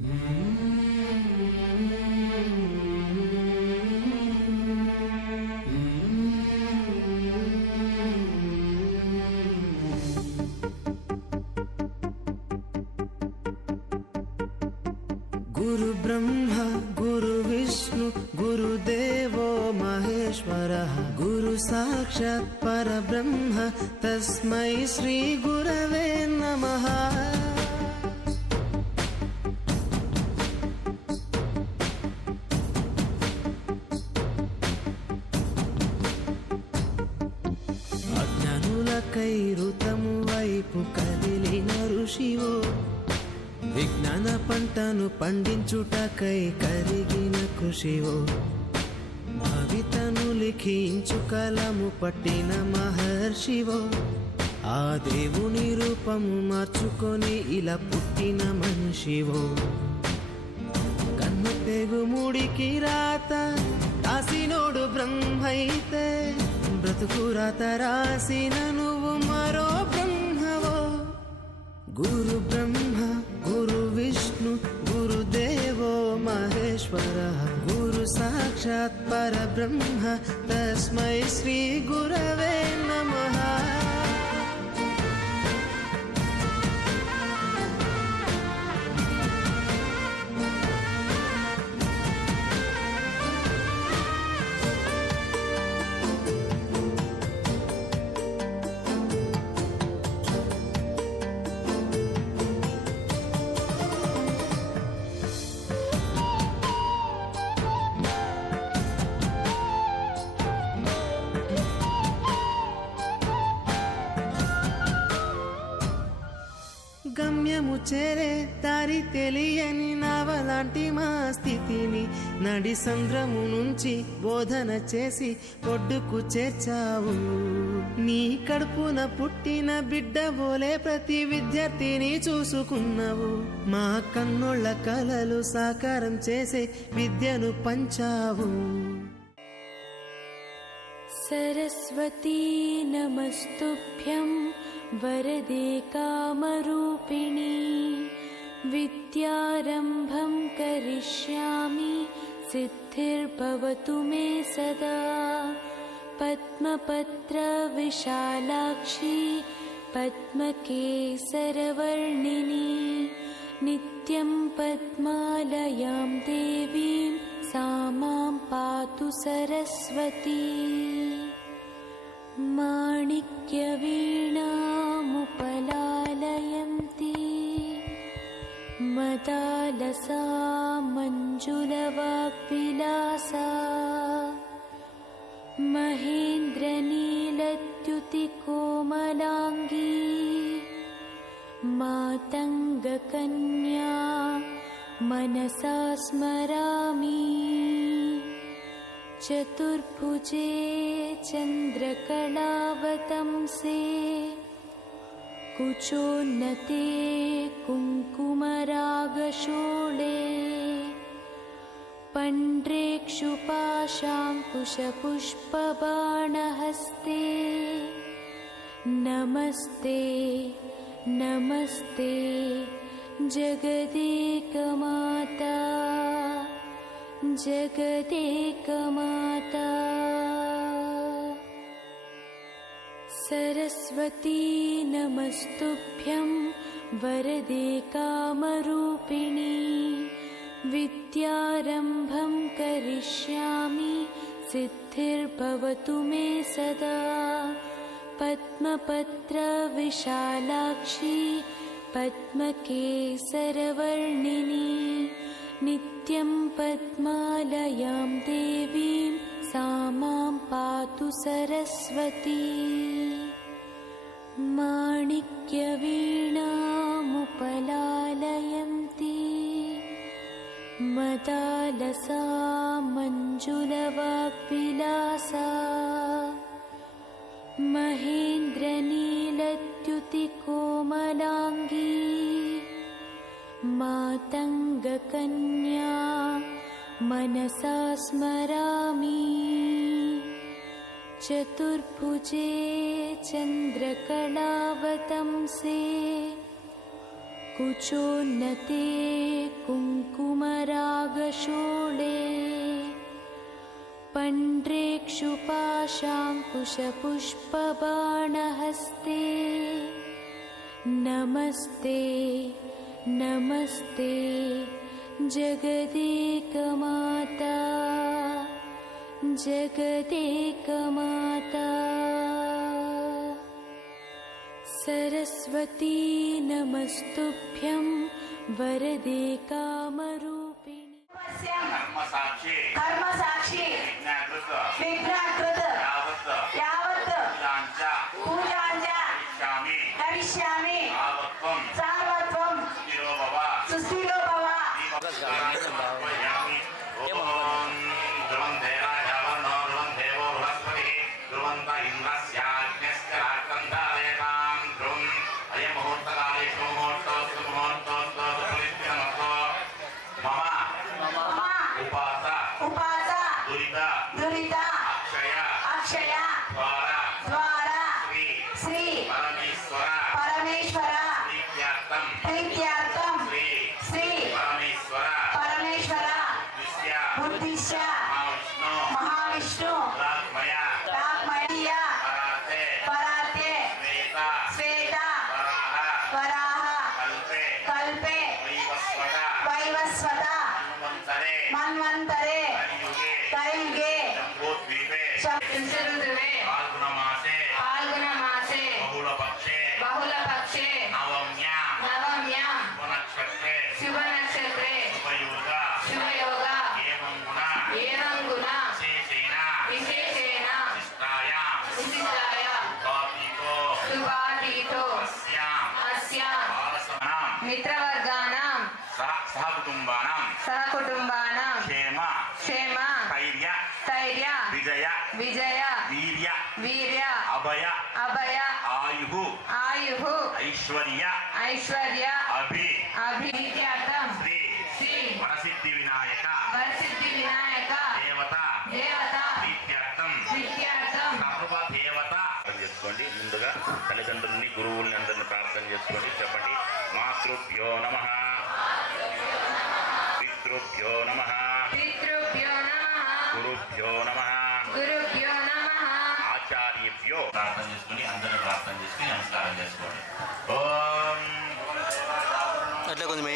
गुरु ब्रह्मा गुरु विष्णु गुरुदेवो महेश्वरः गुरु साक्षात् परब्रह्म तस्मै श्री गुरवे नमः। అజ్ఞానులకై ఋతము వైపు కదిలిన ఋషివో విజ్ఞాన పంటను పండించుటకై కరిగిన కృషివో భవితను లిఖించు కలము పట్టిన మహర్షివో ఆ దేవుని రూపము మార్చుకొని ఇలా పుట్టిన మనిషివో కన్ను తెగుముడికి రాత రాసినోడు బ్రహ్మైతే బ్రతుకు రాత రాసిన నువ్వు మరో బ్రహ్మవో। गुरु ब्रह्मा गुरु विष्णु गुरुदेवो महेश्वरः गुरु साक्षात् परब्रह्म तस्मै श्री गुरवे नमः। గమ్యము చేరే దారి తెలియని నావలాంటి మా స్థితిని నడి సంద్రము నుంచి బోధన చేసి ఒడ్డుకు చేర్చావు। నీ కడుపున పుట్టిన బిడ్డ బోలే ప్రతి విద్యార్థిని చూసుకున్నావు। మా కన్నోళ్ళ కలలు సాకారం చేసే విద్యను పంచావు। सरस्वती नमस्तुभ्यं वरदे कामरूपिणी विद्यारम्भं करिष्यामि सिद्धिर्भवतु मे सदा। पद्मपत्रविशालाक्षी पद्मकेसरवर्णिनी नित्यं पद्मालयां देवीं सा मां पातु सरस्वती। माणिक्यवीणामुपलालयन्ती मदालसा मञ्जुलवाग्विलासा महेन्द्रनीलद्युतिकोमलाङ्गी मातङ्गकन्या मनसा स्मरामि। चतुर्भुजे चन्द्रकलावतंसे कुचोन्नते कुङ्कुमरागशोळे पण्ड्रेक्षुपाशाङ्कुशपुष्पबाणहस्ते नमस्ते नमस्ते जगदेकमाता जगदेकमाता। सरस्वती नमस्तुभ्यं वरदे कामरूपिणी विद्यारम्भं करिष्यामि सिद्धिर्भवतु मे सदा। पद्मपत्रविशालाक्षी पद्मकेसरवर्णिनी नित्यं पद्मालयां देवीं सा मां पातु सरस्वती। माणिक्यवीणामुपलालयन्ती मदालसा मञ्जुलवाग्विलासा महेन्द्रनीलद्युतिकोमलाङ्गी मातङ्गकन्या मनसा स्मरामि। चतुर्भुजे चन्द्रकलावतंसे कुचोन्नते कुङ्कुमरागशोळे नागशूले पण्ड्रेक्षुपाशाङ्कुशपुष्पबाणहस्ते नमस्ते नमस्ते जगदेकमाता जगदेकमाता सरस्वती नमस्तुभ्यं वरदे कामरूपिणि कर्मसाक्षी कर्मसाक्षी विज्ञाकृत विघ्नाकृत यावत् पूजांच्या करिष्यामि सार्वत्वं सुस्थिरो भव उपास दुरित अक्षय द्वार श्री परमेश्वर प्रीत्यार्थं श्री परमेश्वर बुद्धिश्च महाविष्णु रागमया पराते श्वेत वराह कल्पे वैवस्वत मन्वन्तरे कलियुगे फाल्गुन मासे बहुलपक्षे नवम्यां शुभ नक्षत्रे शुभयोग एवं गुण विशेषेण विशिष्टाय शुभातीतो अस्यां मित्रवर्गाणां सहकुटुम्बानां क्षेम स्थैर्य विजय वीर्य अभय आयुः ऐश्वर्य अभिप्रीत्यार्थं श्री వరసిద్ధి వినాయక देवता ప్రీత్యార్థం సర్వ దేవత చేసుకోండి. ముందుగా తల్లిదండ్రుల్ని గురువుల్ని అందరిని ప్రార్థన చేసుకోండి. చెప్పండి. మాతృభ్యో నమః, పితృభ్యో నమః, గురుభ్యో నమః, ఆచార్యభ్యో ప్రార్థన చేసుకుని అందరిని ప్రార్థన చేసుకుని నమస్కారం చేసుకోండి. ఓం అట్లా కొంచెం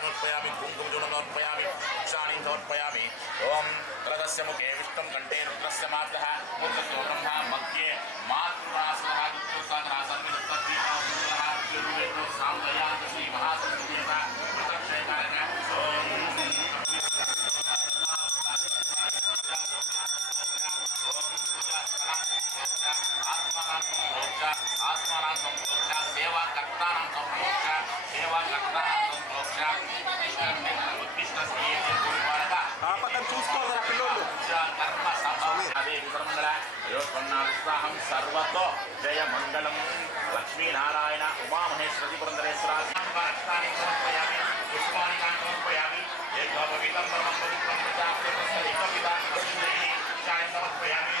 సమర్పయామి కుంకుమజుడం సమర్పయామి వృక్షాణి సమర్పయామి. ఓం రథస్య ముఖే విష్ణుం కంఠే రుద్రస్య మాతః మూర్ధతో బ్రహ్మ మధ్యే మాతృరాసః శ్రీ మహాసందేత ప్రతక్షయకారక. ఓం ఆత్మానం సంప్రోక్ష సేవాకర్తానం సంప్రోక్ష ఉత్కృష్ట కర్మ సభాహం సర్వతో జయ మంగళం. లక్ష్మీనారాయణ ఉమామహేశ్వరి పురంధరేశ్వర రక్తాన్ని సమర్పయామి, పుష్పాన్ని సమర్పయామి. ఏకవిధం సమర్పయామి.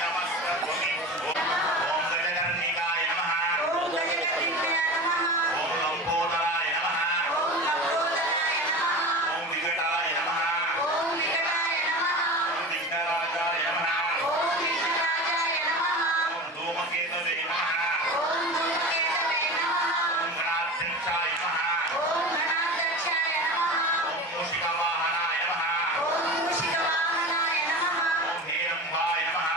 నమస్కారం. ఓం గణగణనికాయ నమః, ఓం లంబోదరాయ నమః, ఓం వికటాయ నమః, ఓం విఘ్నరాజాయ నమః, ఓం ధూమకేతవే నమః, ఓం గణాధ్యక్షాయ నమః, ఓం మూషికవాహనాయ నమః, ఓం హేరంబాయ నమః,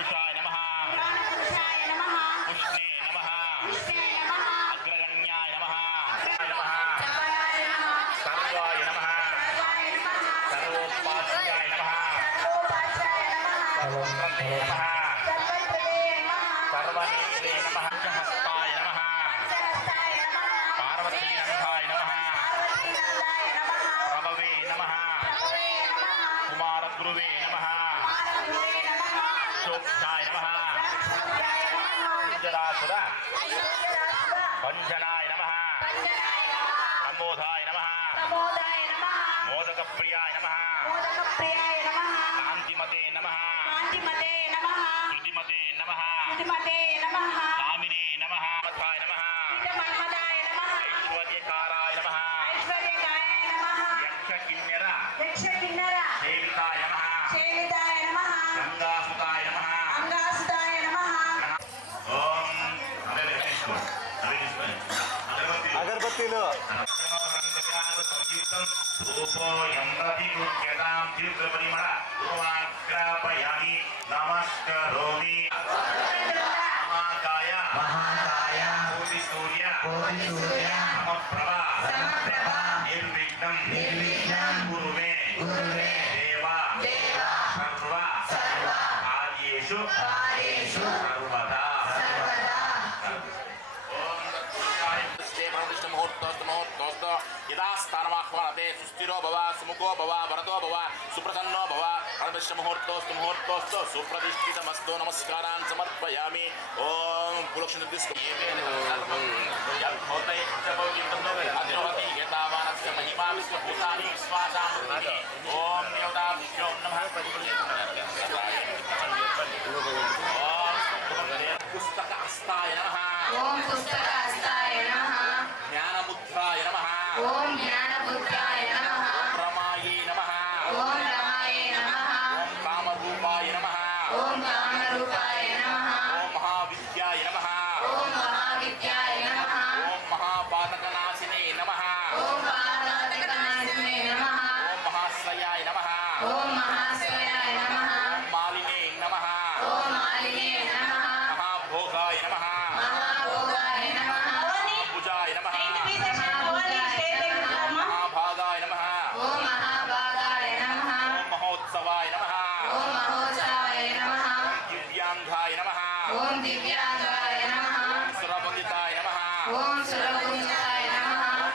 పురాణపురుషాయ నమః పుష్ణే నమః అగ్రగణ్యాయ నమః సర్వాయ నమః సర్వోపాధ్యాయ నమః సర్వప్రదే నమః సర్వనేత్రే నమః హస్తాయ నమః పార్వతీనందాయ నమః ప్రభవే నమః కుమారగురువే నమః సోక్షాయ నమః కుంజరాసుర పంజనాయ నమః ప్రమోదాయ నమః మోదకప్రియాయ నమః కాంతిమతే నమః శృతిమతే నమః కామినే నమః మతాయ నమః ఐశ్వర్యకారాయ నమః యక్షకిన్నెర సేవితాయ నమః గంగాసుతాయ నమః ఓం అగరబత్తీలు సంయుక్తం రూపోయం ప్రతిగృహ్యతాం తీర్థపరిమళ పూర్వాగ్రాపయామి నమస్కరోమి మహాకాయ కోటి సూర్య సమప్రభ నిర్విఘ్నం గురువే దేవ సర్వ కార్యేషు సర్వదా ముహూర్తోస్తు యదా స్థానమాహ్వానతే సుస్థిరో భవ సుముఖో భవ వరదో భవ సుప్రసన్నో భవ పరమేశ్వర ముహూర్తోస్తు సుప్రతిష్ఠితమస్తు నమస్కారాన్ సమర్పయామి ఓం పులక్షణ తీసుకుని అద్రోహతి యథావానస్య మహిమా విశ్వభూతాని విశ్వాసామృతాని ఓం దేవతాభ్యో నమః ఓం పుస్తక హస్తాయ నమః జ్ఞానముద్రాయ నమః రమాయే నమః ఓం కామరూపాయ నమః ఓం మహావిద్యాయ నమః ఓం మహాపాతకనాశినే నమః ఓం మహాశ్రయాయ నమః ఓం మాలినే నమః మహాభోగాయ నమః మహాభుజాయ నమః మహాభాగాయ నమః ఓం మహోత్సవాయ నమః దివ్యాంగాయ నమః సురవందితాయ నమః ఓం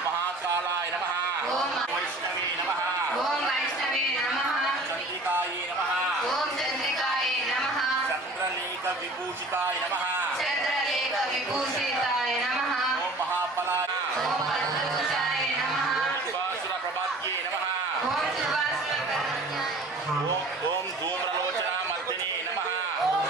మహాకాలాయ నమః వైష్ణవే నమః చంద్రికాయే నమః చంద్రలేఖ విభూషితాయ నమః ఓం మహాఫలాయ సుర ప్రభాద్యే నమః ఓం ధూమ్రలోచన మర్దినే నమః ఓం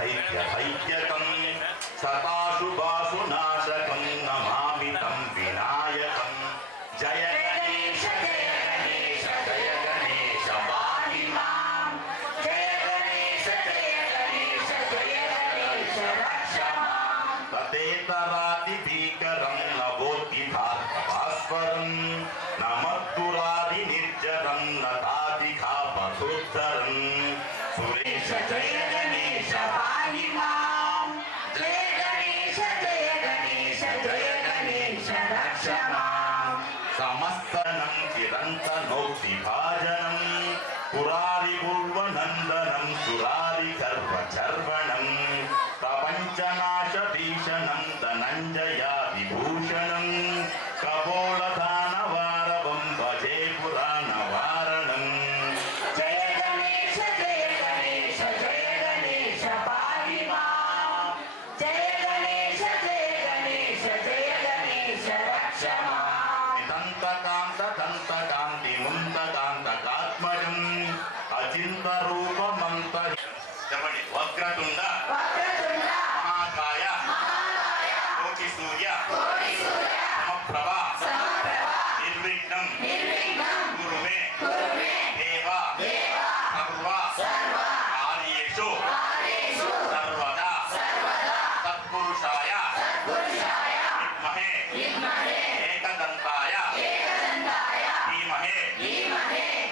दैत्यकं सताशुभासुनाशकं नमामि तं विनायकं जय गणेश जय गणेश जय गणेश पाहि मां जय गणेश जय गणेश जय गणेश रक्ष मां तदेतरादिभीकरं नवोद्धिभास्वरं नमद्दुरादिनिर्जरं नतादिघापसोत्तरं सुरेश जय गणेश पाहि मां जय गणेश जय गणेश जय गणेश रक्ष मां समस्तनं चिरन्तनोक्तिभाजनं पुरारिपूर्वनन्दनं सुरारिगर्वचर्वणं प्रपञ्चनाशभीषणं धनञ्जयादिभूषणं कपोलदानवारवं भजे पुराणवारणं जय गणेश जय गणेश जय गणेश पाहि मां जय गणेश जय गणेश जय गणेश रक्ष मां दन्तकान्तिमुन्तकान्तकात्मजम् अचिन्तरूपमन्त చెప్పండి వక్రతుండ మహాకాయ కోటి సూర్య సమప్రభ నిర్విఘ్నం కురు మే దేవ సర్వ కార్యేషు సర్వదా తత్పురుషాయ విద్మహే ఏకదంతాయ ధీమహే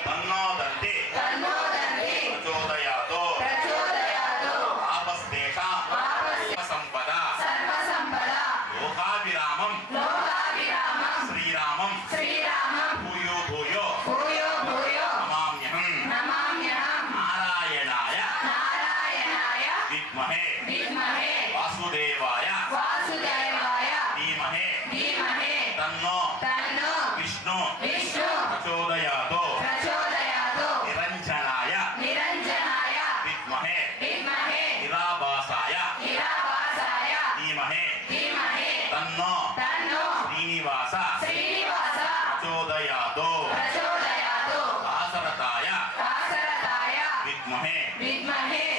తన్నో దంతి ప్రచోదయాతో ఆపస్తేషాం సంపద లోకాభిరామం శ్రీరామం భూయో భూయో నమామ్యహం నారాయణాయ విద్మహే వాసుదేవాయ ధీమహే తన్నో విష్ణు ప్రచోదయాతో నిరంజనాయ విద్మహే నిరాభాసాయ ధీమహే తన్నో శ్రీనివాస ప్రచోదయాతో దాశరథాయ విద్మహే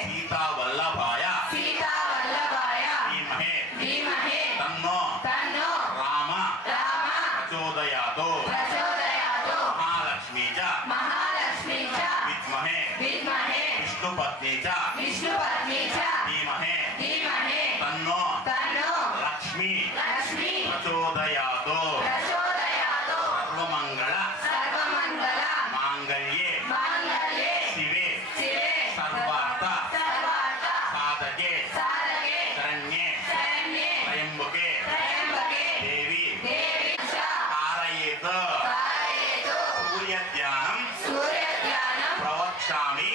సీతావల్లభాయ ధీమహే తన్నో రామ ప్రచోదయాతో మహాలక్ష్మీ చ విద్మహే విష్ణుపత్ని చ ధీమహే తన్నో లక్ష్మీ ప్రచోదయాతో సర్వమంగళ మాంగళ్యే శివే సర్వార్థ సాధకే శరణ్యే త్రయంబకే దేవి హారయేత్ సూర్యధ్యానం ప్రవక్ష్యామి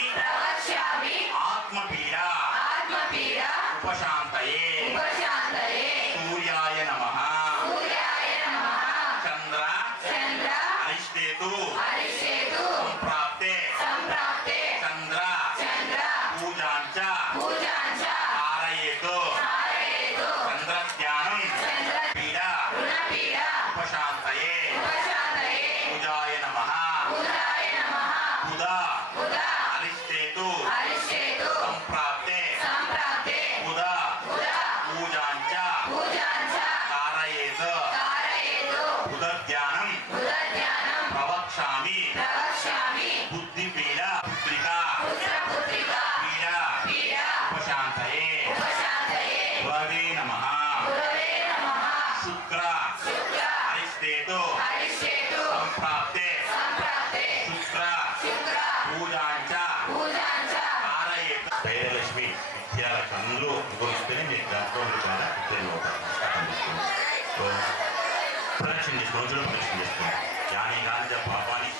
ఆత్మపీడా ఉపశాంతయే సూర్యాయ నమః చంద్ర అరిష్టేతు సంప్రాప్తే చంద్ర పూజాంచ హారయేతు చంద్రధ్యానం పీడా ఉపశాంతయే పూజాయ నమః బుధ అరిష్టేతు సంప్రాప్తే బుధ పూజాంచ హారయేత్ బుధధ్యానం ప్రవక్ష్యామి బుద్ధిపీడ పుత్రికా పీడా ఉపశాంతయే గురవే నమః శుక్ర అరిష్టేతు సంప్రాప్తే శుక్ర పూజాంచ హారయేత్ ధైర్యలక్ష్మి విద్యాలక్ష్మి అందరూ ఉపయోగిస్తేనే మీకు దాంట్లో ద్వారా విద్యలో ప్రదక్షిణ చేసుకో రోజులో ప్రదక్షిణ చేసుకోండి యాని గాంజ పాపాని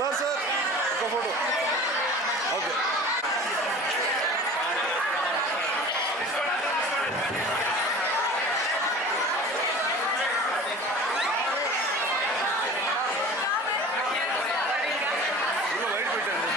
సార్ సార్ ఒక ఫోటో ఓకే లైట్ పెట్టండి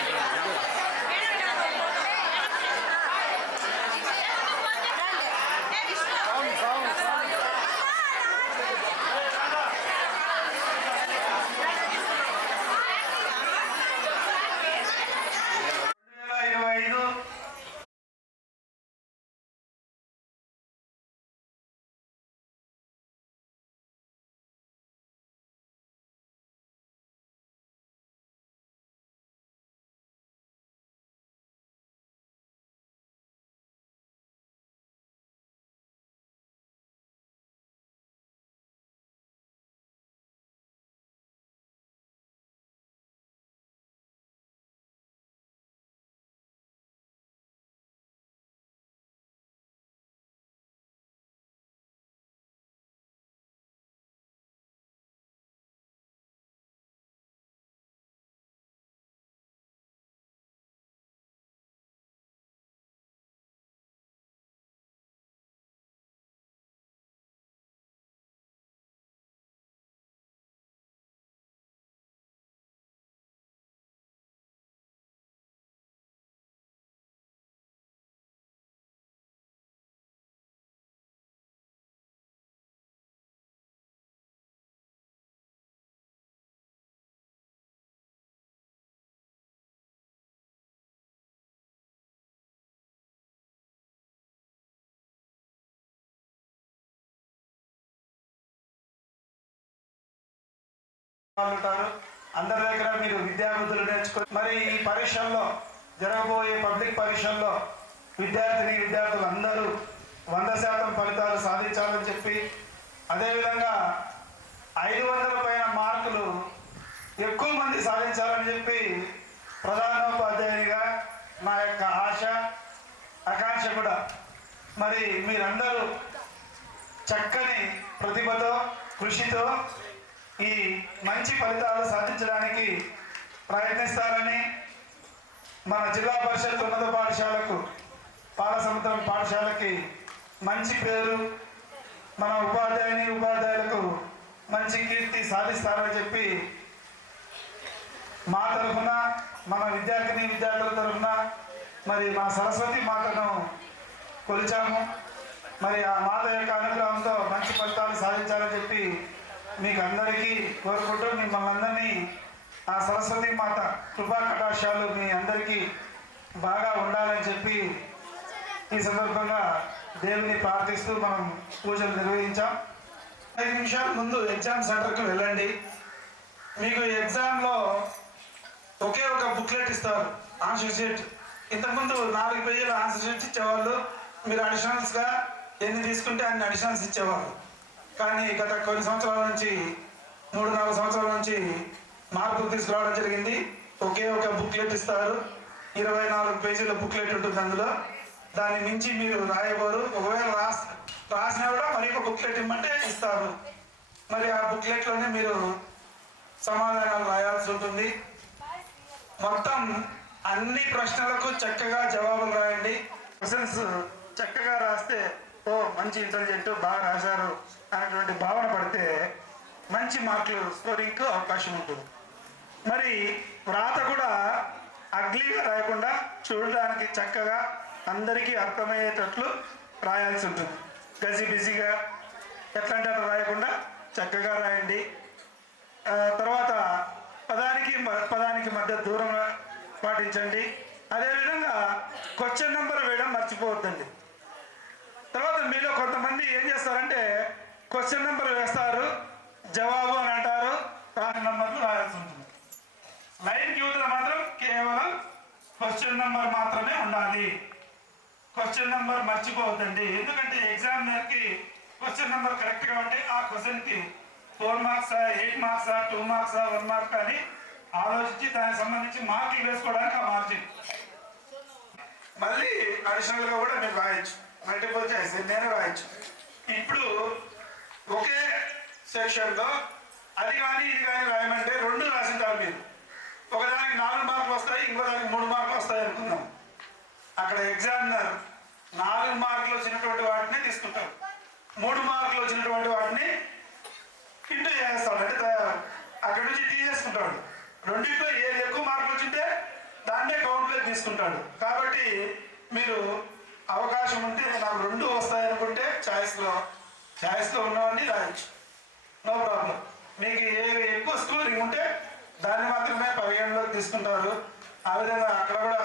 వాళ్ళు ఉంటారు. అందరి దగ్గర మీరు విద్యాబుద్ధులు నేర్చుకొని మరి ఈ పరీక్షల్లో జరగబోయే పబ్లిక్ పరీక్షల్లో విద్యార్థులు అందరూ 100% ఫలితాలు సాధించాలని చెప్పి అదేవిధంగా 500 పైన మార్కులు ఎక్కువ మంది సాధించాలని చెప్పి ప్రధానోపాధ్యాయునిగా నా యొక్క ఆకాంక్ష కూడా మరి మీరందరూ చక్కని ప్రతిభతో కృషితో ఈ మంచి ఫలితాలు సాధించడానికి ప్రయత్నిస్తారని మన జిల్లా పరిషత్ ఉన్నత పాఠశాలకు పాలసముద్రం పాఠశాలకి మంచి పేరు మన ఉపాధ్యాయులకు మంచి కీర్తి సాధిస్తారని చెప్పి మా తరఫున మన విద్యార్థుల తరఫున మరి మా సరస్వతి మాతను కొలిచాము. మరి ఆ మాత యొక్క అనుగ్రహంతో మంచి ఫలితాలు సాధించాలని చెప్పి మీకు అందరికీ కోరుకుంటూ మిమ్మల్ని అందరినీ ఆ సరస్వతి మాత కృపా కటాక్షాలు మీ అందరికీ బాగా ఉండాలని చెప్పి ఈ సందర్భంగా దేవుని ప్రార్థిస్తూ మనం పూజలు నిర్వహించాం. 5 నిమిషాల ముందు ఎగ్జామ్ సెంటర్కి వెళ్ళండి. మీకు ఎగ్జామ్లో ఒకే ఒక బుక్లెట్ ఇస్తారు, ఆన్సర్ షీట్. ఇంతకుముందు 4 పేజీల ఆన్సర్ షీట్స్ ఇచ్చేవాళ్ళు. మీరు అడిషనల్స్గా ఎన్ని తీసుకుంటే అన్ని అడిషనల్స్ ఇచ్చేవాళ్ళు. కానీ గత కొన్ని సంవత్సరాల నుంచి 3-4 సంవత్సరాల నుంచి మార్పులు తీసుకురావడం జరిగింది. ఒకే ఒక బుక్లెట్ ఇస్తారు, 24 పేజీల బుక్లెట్ ఉంటుంది. అందులో దాన్ని మించి మీరు రాయబోరు. ఒకవేళ రాసినా కూడా మరి ఒక బుక్లెట్ ఇమ్మంటే ఇస్తారు. మరి ఆ బుక్లెట్లోనే మీరు సమాధానాలు రాయాల్సి ఉంటుంది. మొత్తం అన్ని ప్రశ్నలకు చక్కగా జవాబులు రాయండి. క్వశ్చన్స్ చక్కగా రాస్తే ఓ మంచి ఇంటెలిజెంట్ బాగా రాశారు అనేటువంటి భావన పడితే మంచి మార్కులు స్కోరింగ్కి అవకాశం ఉంటుంది. మరి వ్రాత కూడా అగ్లీగా రాయకుండా చూడడానికి చక్కగా అందరికీ అర్థమయ్యేటట్లు రాయాల్సి ఉంటుంది. గజిబిజిగా ఎట్లా అంటే అట్లా రాయకుండా చక్కగా రాయండి. తర్వాత పదానికి మధ్య దూరంగా పాటించండి. అదేవిధంగా క్వశ్చన్ నెంబర్ వేయడం మర్చిపోవద్దండి. తర్వాత మీలో కొంతమంది ఏం చేస్తారంటే క్వశ్చన్ నెంబర్ వేస్తారు, జవాబు అని అంటారు, రాని నెంబర్లు రాయాల్సి ఉంటుంది. లైన్ యూత్లో మాత్రం కేవలం క్వశ్చన్ నెంబర్ మాత్రమే ఉండాలి. క్వశ్చన్ నెంబర్ మర్చిపోవద్దండి. ఎందుకంటే ఎగ్జామినర్కి క్వశ్చన్ నెంబర్ కరెక్ట్గా ఉంటే ఆ క్వశ్చన్కి 4 మార్క్సా 8 మార్క్సా 2 మార్క్సా 1 మార్క్ అని ఆలోచించి దానికి సంబంధించి మార్కులు వేసుకోవడానికి ఆ మార్జిన్. మళ్ళీ అడిషనల్గా కూడా మీరు రాయొచ్చు, మల్టిపుల్ చాయిస్ నేను రాయొచ్చు. ఇప్పుడు ఒకే సెక్షన్లో అది కానీ ఇది కానీ రాయమంటే 2 రాసింటారు మీరు. ఒక అక్కడ ఎగ్జామినర్ 4 మార్కులు వచ్చినటువంటి వాటిని తీసుకుంటారు, 3 మార్కులు వచ్చినటువంటి వాటిని ఇంటూ చేస్తాడు, అంటే అక్కడి నుంచి తీసేసుకుంటాడు. రెండింటిలో ఏది ఎక్కువ మార్కులు వచ్చింటే దాన్నే కౌంట్లో తీసుకుంటాడు. కాబట్టి మీరు అవకాశం ఉంటే నాకు 2 వస్తాయనుకుంటే ఛాయిస్లో ఉన్నవన్నీ రాయొచ్చు, నో ప్రాబ్లం. మీకు ఎక్కువ స్కోరింగ్ ఉంటే దాన్ని మాత్రమే పరిగణలోకి తీసుకుంటారు. ఆ విధంగా అక్కడ కూడా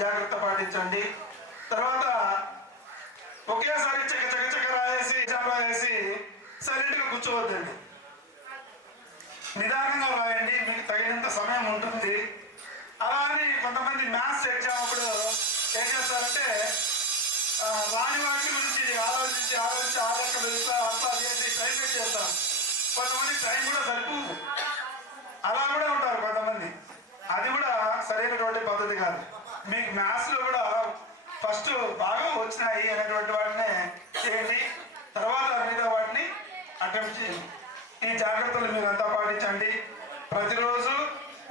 జాగ్రత్త పాటించండి. తర్వాత ఒకేసారి చక్క రాయేసి ఎగ్జామ్ రాయేసి సైలెంట్గా కూర్చోవద్దండి, నిదానంగా రాయండి, మీకు తగినంత సమయం ఉంటుంది. అలా అని కొంతమంది మ్యాథ్స్ ఎగ్జామ్ అప్పుడు ఏం చేస్తారంటే రాని వాటి గురించి ఆలోచించి ఆలోచనలు అట్లా చేసి టైం వేస్ట్ చేస్తారు. కొంతమంది టైం కూడా సరిపోదు, అలా కూడా ఉంటారు కొంతమంది. అది కూడా సరైనటువంటి పద్ధతి కాదు. మీకు మ్యాథ్స్లో కూడా ఫస్ట్ బాగా వచ్చినాయి అనేటువంటి వాటిని చేయండి, తర్వాత మిగతా వాటిని అటెంప్ట్ చేయండి. ఈ జాగ్రత్తలు మీరు అంతా పాటించండి. ప్రతిరోజు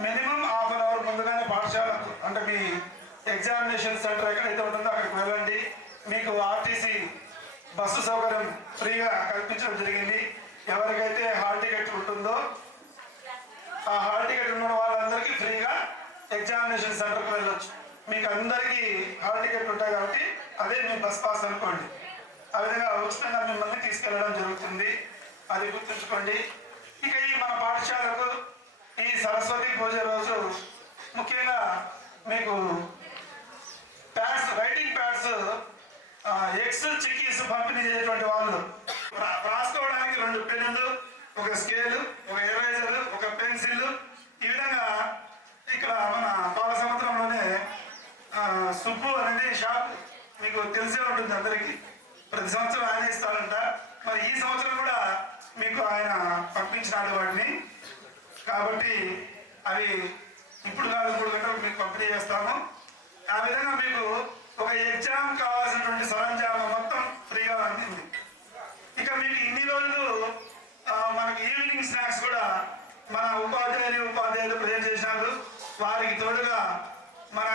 మినిమం ½ అన్ అవర్ ముందుగానే పాఠశాలకు, అంటే మీ ఎగ్జామినేషన్ సెంటర్ ఎక్కడైతే ఉంటుందో అక్కడికి వెళ్ళండి. మీకు ఆర్టీసీ బస్సు సౌకర్యం ఫ్రీగా కల్పించడం జరిగింది. ఎవరికైతే హాల్ టికెట్ ఉంటుందో ఆ హాల్ టికెట్ ఉన్న వాళ్ళందరికీ ఫ్రీగా ఎగ్జామినేషన్ సెంటర్కి వెళ్ళొచ్చు. మీకు అందరికీ హాల్ టికెట్ ఉంటాయి కాబట్టి అదే మీ బస్ పాస్ అనుకోండి. ఆ విధంగా ఉచితంగా మిమ్మల్ని తీసుకెళ్ళడం జరుగుతుంది, అది గుర్తుంచుకోండి. ఇక ఈ మన పాఠశాలకు ఈ సరస్వతి పూజ రోజు ముఖ్యంగా మీకు ప్యాడ్స్, రైటింగ్ ప్యాడ్స్, ఎక్స్ చిక్కీస్ పంపిణీ చేసేటువంటి వాళ్ళు రాసుకోవడానికి 2 పెన్నులు, ఒక స్కేలు, ఒక ఎరేజర్, ఒక పెన్సిల్. ఈ విధంగా ఇక్కడ మన పాల సముద్రంలోనే సుబ్బు అనేది షాప్ మీకు తెలిసే ఉంటుంది అందరికీ. ప్రతి సంవత్సరం ఆయన ఇస్తాడంట. మరి ఈ సంవత్సరం కూడా మీకు ఆయన పంపించినాడు వాటిని. కాబట్టి అవి ఇప్పుడు కాదు 3 గంటలకు మీకు పంపిణీ చేస్తాము. ఆ విధంగా మీకు ఒక ఎగ్జామ్ కావాల్సినటువంటి సరంజామం మొత్తం ఫ్రీగా అందింది. ఇక మీకు ఇన్ని రోజులు మనకి ఈవినింగ్ స్నాక్స్ కూడా మన ఉపాధ్యాయులు ప్రజెంట్ చేసినారు. వారికి తోడుగా మన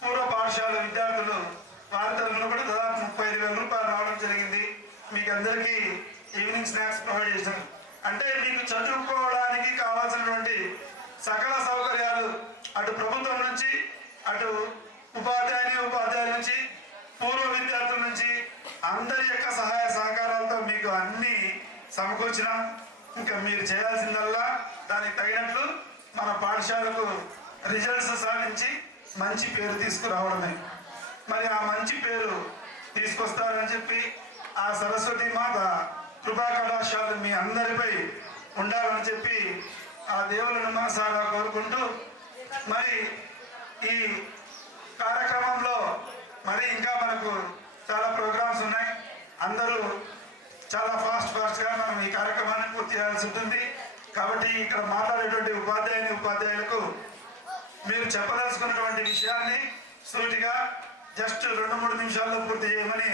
పూర్వ పాఠశాల విద్యార్థులు వారి తరఫున కూడా దాదాపు 35,000 రూపాయలు రావడం జరిగింది. మీకు అందరికీ ఈవినింగ్ స్నాక్స్ ప్రొవైడ్ చేశారు. అంటే మీకు చదువుకోవడానికి కావాల్సినటువంటి సకల సౌకర్యాలు అటు ప్రభుత్వం నుంచి, అటు ఉపాధ్యాయుల నుంచి, పూర్వ విద్యార్థుల నుంచి అందరి యొక్క సహాయ సహకారాలతో మీకు అన్ని సమకూర్చినాం. ఇంకా మీరు చేయాల్సిందల్లా దానికి తగినట్లు మన పాఠశాలకు రిజల్ట్స్ సాధించి మంచి పేరు తీసుకురావడమే. మరి ఆ మంచి పేరు తీసుకొస్తారని చెప్పి ఆ సరస్వతి మాత కృపా కటాక్షాలు మీ అందరిపై ఉండాలని చెప్పి ఆ దేవులను మనసారా కోరుకుంటూ, మరి ఈ కార్యక్రమంలో మరి ఇంకా మనకు చాలా ప్రోగ్రామ్స్ ఉన్నాయి. అందరూ చాలా ఫాస్ట్గా మనం ఈ కార్యక్రమాన్ని పూర్తి చేయాల్సి ఉంటుంది. కాబట్టి ఇక్కడ మాట్లాడేటువంటి ఉపాధ్యాయులకు మీరు చెప్పదలుచుకున్నటువంటి విషయాన్ని సూటిగా జస్ట్ 2-3 నిమిషాల్లో పూర్తి చేయమని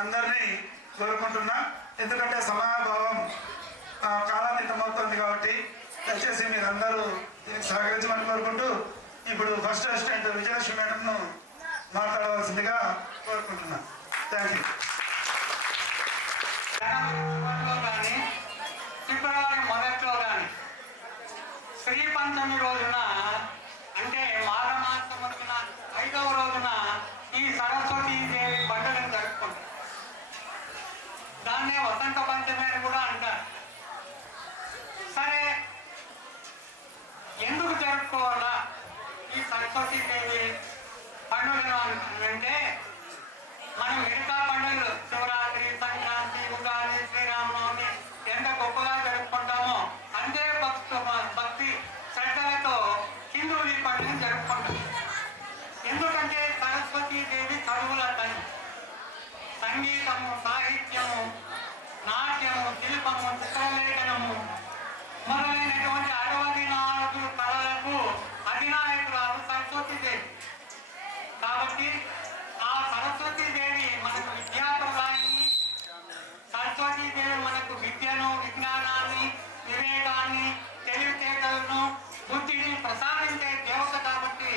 అందరినీ కోరుకుంటున్నా. ఎందుకంటే సమయాభావం కాలాతీతమవుతుంది కాబట్టి దయచేసి మీరందరూ దీనికి సహకరించమని కోరుకుంటూ ఇప్పుడు ఫస్ట్ అసిస్టెంట్ విజయలక్ష్మి మేడంను మాట్లాడవలసిందిగా కోరుకుంటున్నా. Thank you. కానీ ఫిబ్రవరి మొదట్లో కానీ శ్రీ పంచమి రోజున, అంటే మాఘమాసం 5వ రోజున ఈ సరస్వతీదేవి పండుగను జరుపుకుంటారు. దాన్నే వసంత పంచమి అని కూడా అంటారు. సరే, ఎందుకు జరుపుకోవాలా ఈ సరస్వతీదేవి పండుగను అంటే, మనం మిగతా పండుగలు శివరాత్రి, సంక్రాంతి, ఉగాది, శ్రీరామనవమి ఎంత గొప్పగా జరుపుకుంటామో అంతే భక్తి శ్రద్ధలతో హిందువులు ఈ పండుగను జరుపుకుంటారు. ఎందుకంటే సరస్వతీదేవి చదువుల తల్లి. సంగీతము, సాహిత్యము, నాట్యము, శిల్పము, చిత్రలేఖనము మొదలైనటువంటి 64 కళలకు అధినాయకురాలు సరస్వతీదేవి. కాబట్టి ఆ సరస్వతీదేవి మనకు విద్యాప్రదాన్ని, సరస్వతీదేవి మనకు విద్యను, విజ్ఞానాన్ని, వివేకాన్ని, తెలివితేటలను, బుద్ధిని ప్రసాదించే దేవత. కాబట్టి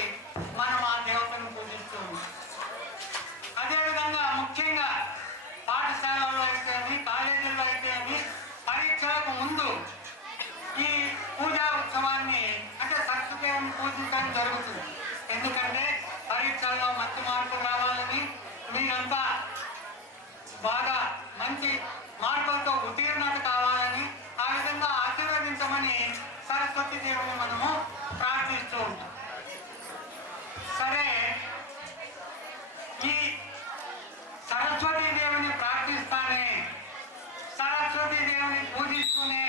మనం ఆ దేవతను పూజిస్తూ ఉన్నాం. పంపించడం జరుగుతుంది. ఎందుకంటే పరీక్షల్లో మంచి మార్కులు రావాలని, మీరంతా బాగా మంచి మార్కులతో ఉత్తీర్ణత కావాలని, ఆ విధంగా ఆశీర్వదించమని సరస్వతి దేవుని మనము ప్రార్థిస్తూ ఉంటాం. సరే, ఈ సరస్వతి దేవుని ప్రార్థిస్తానే, సరస్వతి దేవుని పూజిస్తూనే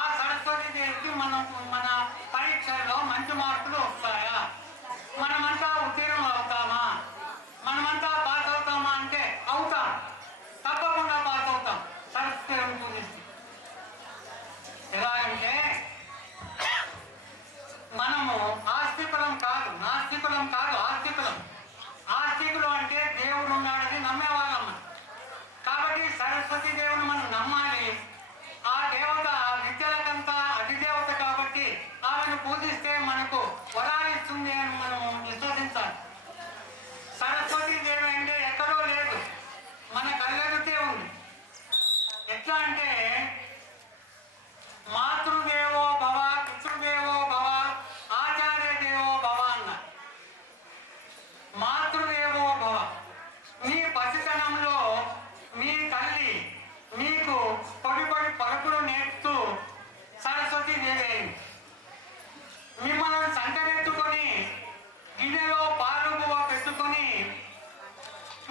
ఆ సరస్వతి దేవికి మన పరీక్షల్లో మంచి మార్కులు వస్తాయా? మనమంతా ఉత్తీర్ణం అవుతామా? మనమంతా పాస్ అవుతామా అంటే అవుతాం, తప్పకుండా పాస్ అవుతాం సరస్వతి దేవుని పూజిస్తే. ఎలాగంటే మనము ఆస్తికులం కాదు, నాస్తికులం కాదు, ఆస్తికులం. ఆస్తికులు అంటే దేవుడు ఉన్నాడని నమ్మేవాళ్ళం. కాబట్టి సరస్వతి దేవుని మనం నమ్మాలి. ఆ దేవత విద్యలకంతా అధిదేవత కాబట్టి ఆమెను పూజిస్తే మనకు వరాలు ఇస్తుంది అని మనం విశ్వసించాలి. సరస్వతి దేవి అంటే ఎక్కడో లేదు, మన కళ్ళెదుటే ఉంది. ఎట్లా అంటే మాతృదేవో భవ, పితృదేవో భవ, ఆచార్య దేవో భవ అన్న. మాతృదేవో భవ, మీ పసితనంలో మీ తల్లి మీకు పొడి పొడి పలుకులు నేర్పుతూ సరస్వతి దేవి అయింది. మిమ్మల్ని సంకరెత్తుకొని గిన్నెలో పాలు బువ్వ పెట్టుకొని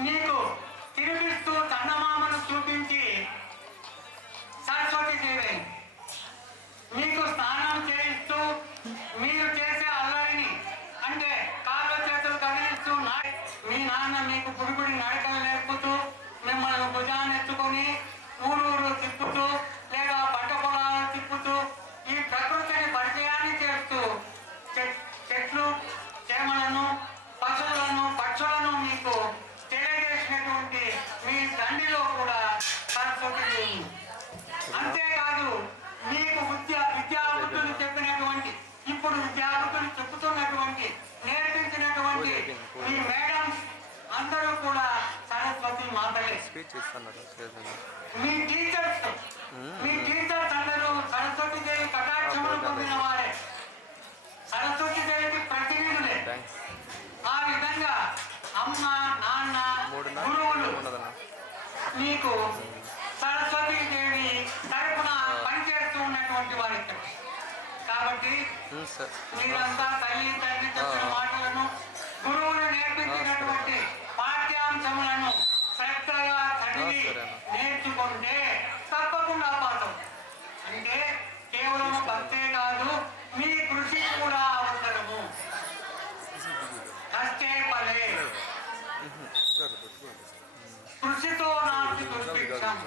మీకు తినిపిస్తూ చందమామను చూపించి సరస్వతి దేవి అయింది. మీకు స్నానం చేయిస్తూ మీరు చేసే అల్లరిని అంటే కాళ్ళ చేతులు కదిలిస్తూ మీ నాన్న మీకు పుడిపుడి నడకలు నేర్పుతూ మిమ్మల్ని భుజాన్ని ఎత్తుకొని ఊరూరు తిప్పుతూ లేదా పంట పొలాలను తిప్పుతూ ఈ ప్రకృతిని పరిచయాన్ని చేస్తూ చెట్లు చేమలను పశువులను పక్షులను మీకు తెలియజేసినటువంటి మీ తండ్రిలో కూడా సరస్వతి ఉంది. అంతేకాదు మీకు విద్యాబుద్ధులు చెప్పినటువంటి, ఇప్పుడు విద్యాబుద్ధులు చెప్పుతున్నటువంటి, నేర్పించినటువంటి మీ మేడమ్స్ అందరూ కూడా సరస్వతి మాతలే. మీ టీచర్స్ అందరూ సరస్వతి దేవి కటాక్షములు పొందిన వారే, సరస్వతి దేవికి ప్రతినిధులే. ఆ విధంగా అమ్మ, నాన్న, గురువులు మీకు సరస్వతి దేవి తరపున పనిచేస్తూ ఉన్నటువంటి వారు ఇక్కడ. కాబట్టి మీరంతా తల్లి తండ్రి చెప్పిన మాటలను, గురువులు నేర్పించినటువంటి పాఠ్యాంశములను శ్రద్ధగా చదివి నేర్చుకుంటే తప్పకుండా పాఠం. అంటే కేవలం భక్తే కాదు, మీ కృషి కూడా అవసరము. కష్టే ఫలే, కృషితో నాస్తి దుర్భిక్షం.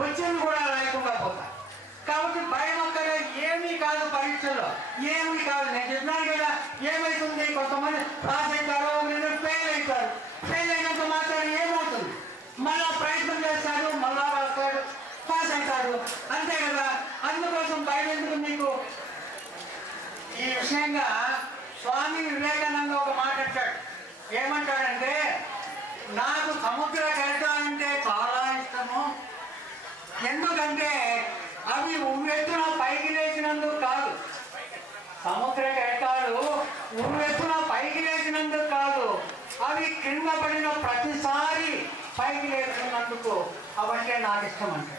వచ్చింది కూడా లేకుండా పోతా. కాబట్టి భయం అక్కడ ఏమీ కాదు, పరీక్షల్లో ఏమీ కాదు. నేను చెప్పినాను కదా, ఏమైతుంది, కొంతమంది పాస్ అవుతారు, ఫెయిల్ అవుతారు. ఫెయిల్ అయినంత మాత్రం ఏమవుతుంది, మళ్ళా ప్రయత్నం చేస్తారు, మళ్ళా రాస్తాడు, పాస్ అవుతాడు, అంతే కదా. అందుకోసం భయం ఎందుకు మీకు? ఈ విషయంగా స్వామి వివేకానంద ఒక మాట అంటాడు. ఏమంటాడంటే, నాకు సముద్ర కెరటాలంటే చాలా ఇష్టము. ఎందుకంటే అవి ఉవ్వెత్తున పైకి లేచినందుకు కాదు, సముద్ర కెరటాలు ఉవ్వెత్తున పైకి లేచినందుకు కాదు, అవి కింద పడిన ప్రతిసారి పైకి లేచినందుకు అవంటే నాకు ఇష్టం అంటే.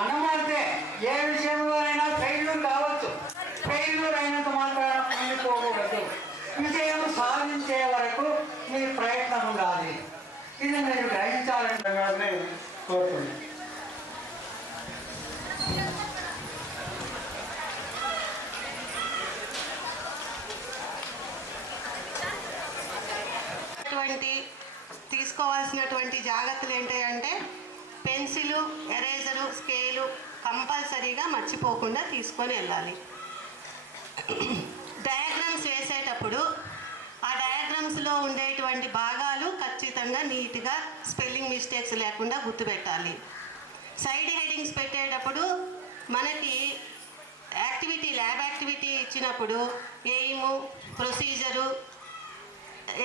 మనం అయితే ఏ విషయంలో అయినా ఫెయిల్యూర్ కావచ్చు, ఫెయిల్యూర్ అయినంత మాత్రం ఉండిపోకూడదు. విజయం సాధించే వరకు మీ ప్రయత్నం ఉండాలి. ఇది మీరు గ్రహించాలంటే కోరుతున్నాను. తీసుకోవాల్సినటువంటి జాగ్రత్తలు ఏంటంటే పెన్సిలు, ఎరేజరు, స్కేలు కంపల్సరీగా మర్చిపోకుండా తీసుకొని వెళ్ళాలి. డయాగ్రామ్స్ వేసేటప్పుడు ఆ డయాగ్రామ్స్లో ఉండేటువంటి భాగాలు ఖచ్చితంగా నీట్గా స్పెల్లింగ్ మిస్టేక్స్ లేకుండా గుర్తుపెట్టాలి. సైడ్ హెడింగ్స్ పెట్టేటప్పుడు మనకి ల్యాబ్ యాక్టివిటీ ఇచ్చినప్పుడు ఎయిము, ప్రొసీజరు,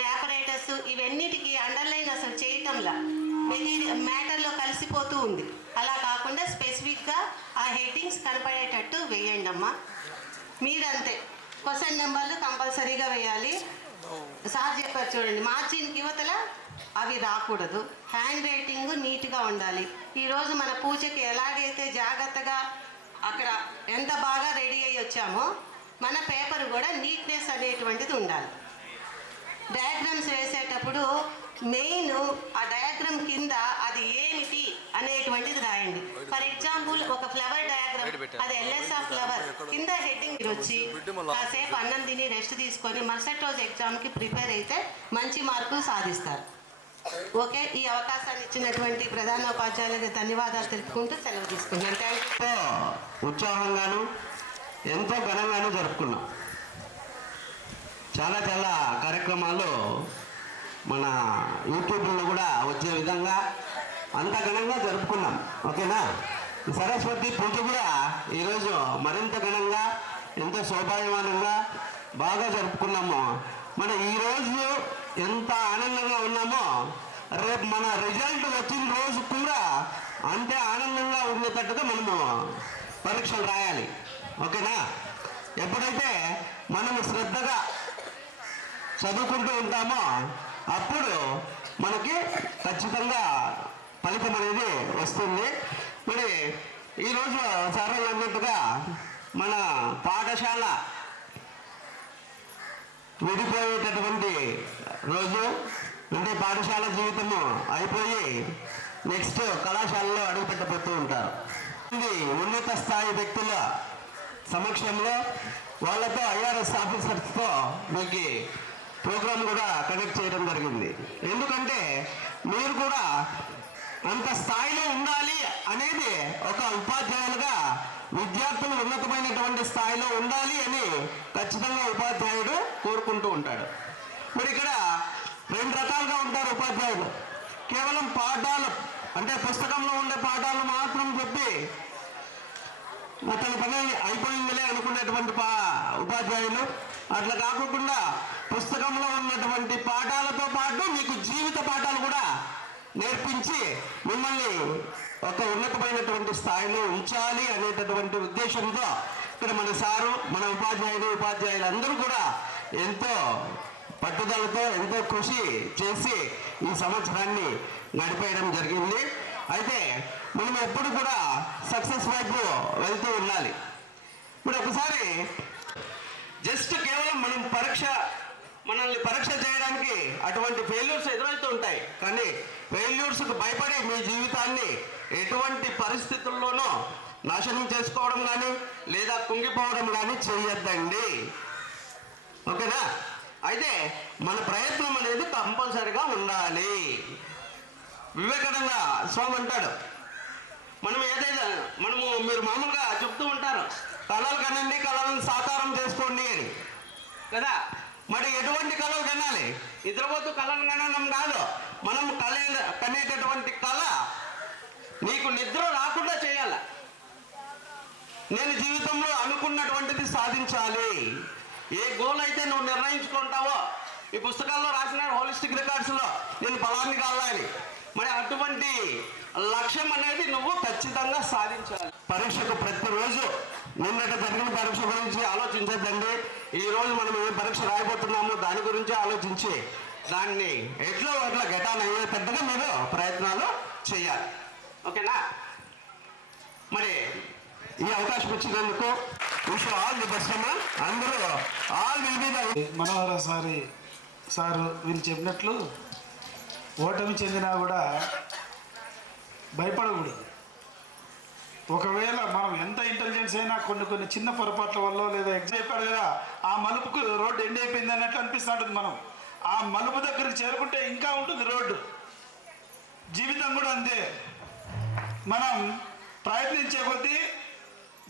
ఆపరేటర్స్ ఇవన్నిటికీ అండర్లైన్ అసలు చేయటంలా మ్యాటర్లో కలిసిపోతూ ఉంది. అలా కాకుండా స్పెసిఫిక్గా ఆ హెడ్డింగ్స్ కనపడేటట్టు వేయండి అమ్మా. మీరంతే క్వశ్చన్ నెంబర్లు కంపల్సరీగా వేయాలి. సార్ చెప్పారు చూడండి, మార్జిన్కి యువతల అవి రాకూడదు. హ్యాండ్ రైటింగ్ నీట్గా ఉండాలి. ఈరోజు మన పూజకి ఎలాగైతే జాగ్రత్తగా అక్కడ ఎంత బాగా రెడీ అయ్యి వచ్చామో మన పేపర్ కూడా నీట్నెస్ అనేటువంటిది ఉండాలి. డయాగ్రామ్స్ వేసేటప్పుడు మెయిన్ ఆ డయాగ్రామ్ కింద అది ఏమిటి అనేటువంటిది రాయండి. ఫర్ ఎగ్జాంపుల్ ఒక ఫ్లవర్ డయాగ్రామ్, అది ఎల్ఎస్ ఆఫ్ ఫ్లవర్ కింద హెడ్డింగ్ వచ్చి కాసేపు అన్నం తిని రెస్ట్ తీసుకొని మరుసటి రోజు ఎగ్జామ్కి ప్రిపేర్ అయితే మంచి మార్కులు సాధిస్తారు. ఓకే, ఈ అవకాశాన్ని ఇచ్చినటువంటి ప్రధానోపాధ్యాయులకు ధన్యవాదాలు తెలుపుకుంటూ సెలవు తీసుకున్నాను. Thank you. ఉత్సాహంగాను ఎంతో ఘనంగాను జరుపుకున్నాం. చాలా చాలా కార్యక్రమాలు మన యూట్యూబ్లో కూడా వచ్చే విధంగా అంత ఘనంగా జరుపుకున్నాం. ఓకేనా? సరస్వతి పూజ కూడా ఈరోజు మరింత ఘనంగా ఎంతో శోభాయమానంగా బాగా జరుపుకున్నాము. మన ఈరోజు ఎంత ఆనందంగా ఉన్నామో రేపు మన రిజల్ట్ వచ్చిన రోజు కూడా అంతే ఆనందంగా ఉండేటట్టుగా మనము పరీక్షలు రాయాలి. ఓకేనా? ఎప్పుడైతే మనము శ్రద్ధగా చదువుకుంటూ ఉంటామో అప్పుడు మనకి ఖచ్చితంగా ఫలితం అనేది వస్తుంది. మరి ఈరోజు సార్ అన్నట్టుగా మన పాఠశాల విడిపోయేటటువంటి రోజు, అంటే పాఠశాల జీవితము అయిపోయి నెక్స్ట్ కళాశాలలో అడుగుపెట్టబోతూ ఉంటారు. ఉన్నత స్థాయి వ్యక్తుల సమక్షంలో వాళ్ళతో ఐఆర్ఎస్ ఆఫీసర్స్తో మీకు ప్రోగ్రామ్ కూడా కండక్ట్ చేయడం జరిగింది. ఎందుకంటే మీరు కూడా అంత స్థాయిలో ఉండాలి అనేది ఒక ఉపాధ్యాయులుగా విద్యార్థులు ఉన్నతమైనటువంటి స్థాయిలో ఉండాలి అని ఖచ్చితంగా ఉపాధ్యాయుడు కోరుకుంటూ ఉంటాడు. మరి ఇక్కడ రెండు రకాలుగా ఉంటారు ఉపాధ్యాయులు. కేవలం పాఠాలు అంటే పుస్తకంలో ఉండే పాఠాలు మాత్రం చెప్పి అతని పని అయిపోయిందిలే అనుకునేటువంటి ఉపాధ్యాయులు. అట్లా కాకుండా పుస్తకంలో ఉన్నటువంటి పాఠాలతో పాటు మీకు జీవిత పాఠాలు కూడా నేర్పించి మిమ్మల్ని ఒక ఉన్నతమైనటువంటి స్థాయిలో ఉంచాలి అనేటటువంటి ఉద్దేశంతో ఇక్కడ మన సారు, మన ఉపాధ్యాయులు అందరూ కూడా ఎంతో పట్టుదలతో ఎంతో కృషి చేసి ఈ సంవత్సరాన్ని గడిపేయడం జరిగింది. అయితే మనం ఎప్పుడు కూడా సక్సెస్ వైపు వెళ్తూ ఉండాలి. ఇప్పుడు ఒకసారి జస్ట్ కేవలం మనల్ని పరీక్ష చేయడానికి అటువంటి ఫెయిల్యూర్స్ ఎదురవుతూ ఉంటాయి. కానీ ఫెయిల్యూర్స్కు భయపడి మీ జీవితాన్ని ఎటువంటి పరిస్థితుల్లోనూ నాశనం చేసుకోవడం కానీ లేదా కుంగిపోవడం కానీ చేయొద్దండి. ఓకేనా? అయితే మన ప్రయత్నం అనేది కంపల్సరిగా ఉండాలి. వివేకానంద స్వామి అంటాడు, మీరు మామూలుగా చెప్తూ ఉంటారు, కళలు కనండి, కళలను సాకారం చేసుకోండి అని కదా. మరి ఎటువంటి కళలు కనాలి? నిద్రపోతూ కళలు కనడం కాదు. మనం కనేటటువంటి కళ నీకు నిద్ర రాకుండా చేయాలి. నేను జీవితంలో అనుకున్నటువంటిది సాధించాలి. ఏ గోల్ అయితే నువ్వు నిర్ణయించుకుంటావో, ఈ పుస్తకాల్లో రాసిన హోలిస్టిక్ రికార్డ్స్లో నేను ఫలాన్ని కావాలి, మరి అటువంటి లక్ష్యం అనేది నువ్వు ఖచ్చితంగా సాధించాలి. పరీక్షకు ప్రతిరోజు నిన్నటి జరిగిన పరీక్ష గురించి ఆలోచించద్దండి. ఈరోజు మనం ఏ పరీక్ష రాయబోతున్నామో దాని గురించి ఆలోచించి దాన్ని ఎట్లా గెటాన్ అయ్యేటట్టుగా మీరు ప్రయత్నాలు చేయాలి. ఓకేనా? మరి ఈ అవకాశం ఇచ్చినందుకు ఆల్ ది బెస్ట్ అమ్మా. అందరూ all will be the Manohara sir వీళ్ళు చెప్పినట్లు ఓటమి చెందినా కూడా భయపడకూడదు. ఒకవేళ మనం ఎంత ఇంటెలిజెన్స్ అయినా కొన్ని చిన్న పొరపాట్ల వల్ల లేదా ఎగ్జామ్ చెప్పాడు కదా, ఆ మలుపుకు రోడ్డు ఎండ్ అయిపోయింది అన్నట్టు అనిపిస్తూ ఉంటుంది. మనం ఆ మలుపు దగ్గరికి చేరుకుంటే ఇంకా ఉంటుంది రోడ్డు. జీవితం కూడా అంతే. మనం ప్రయత్నించే కొద్దీ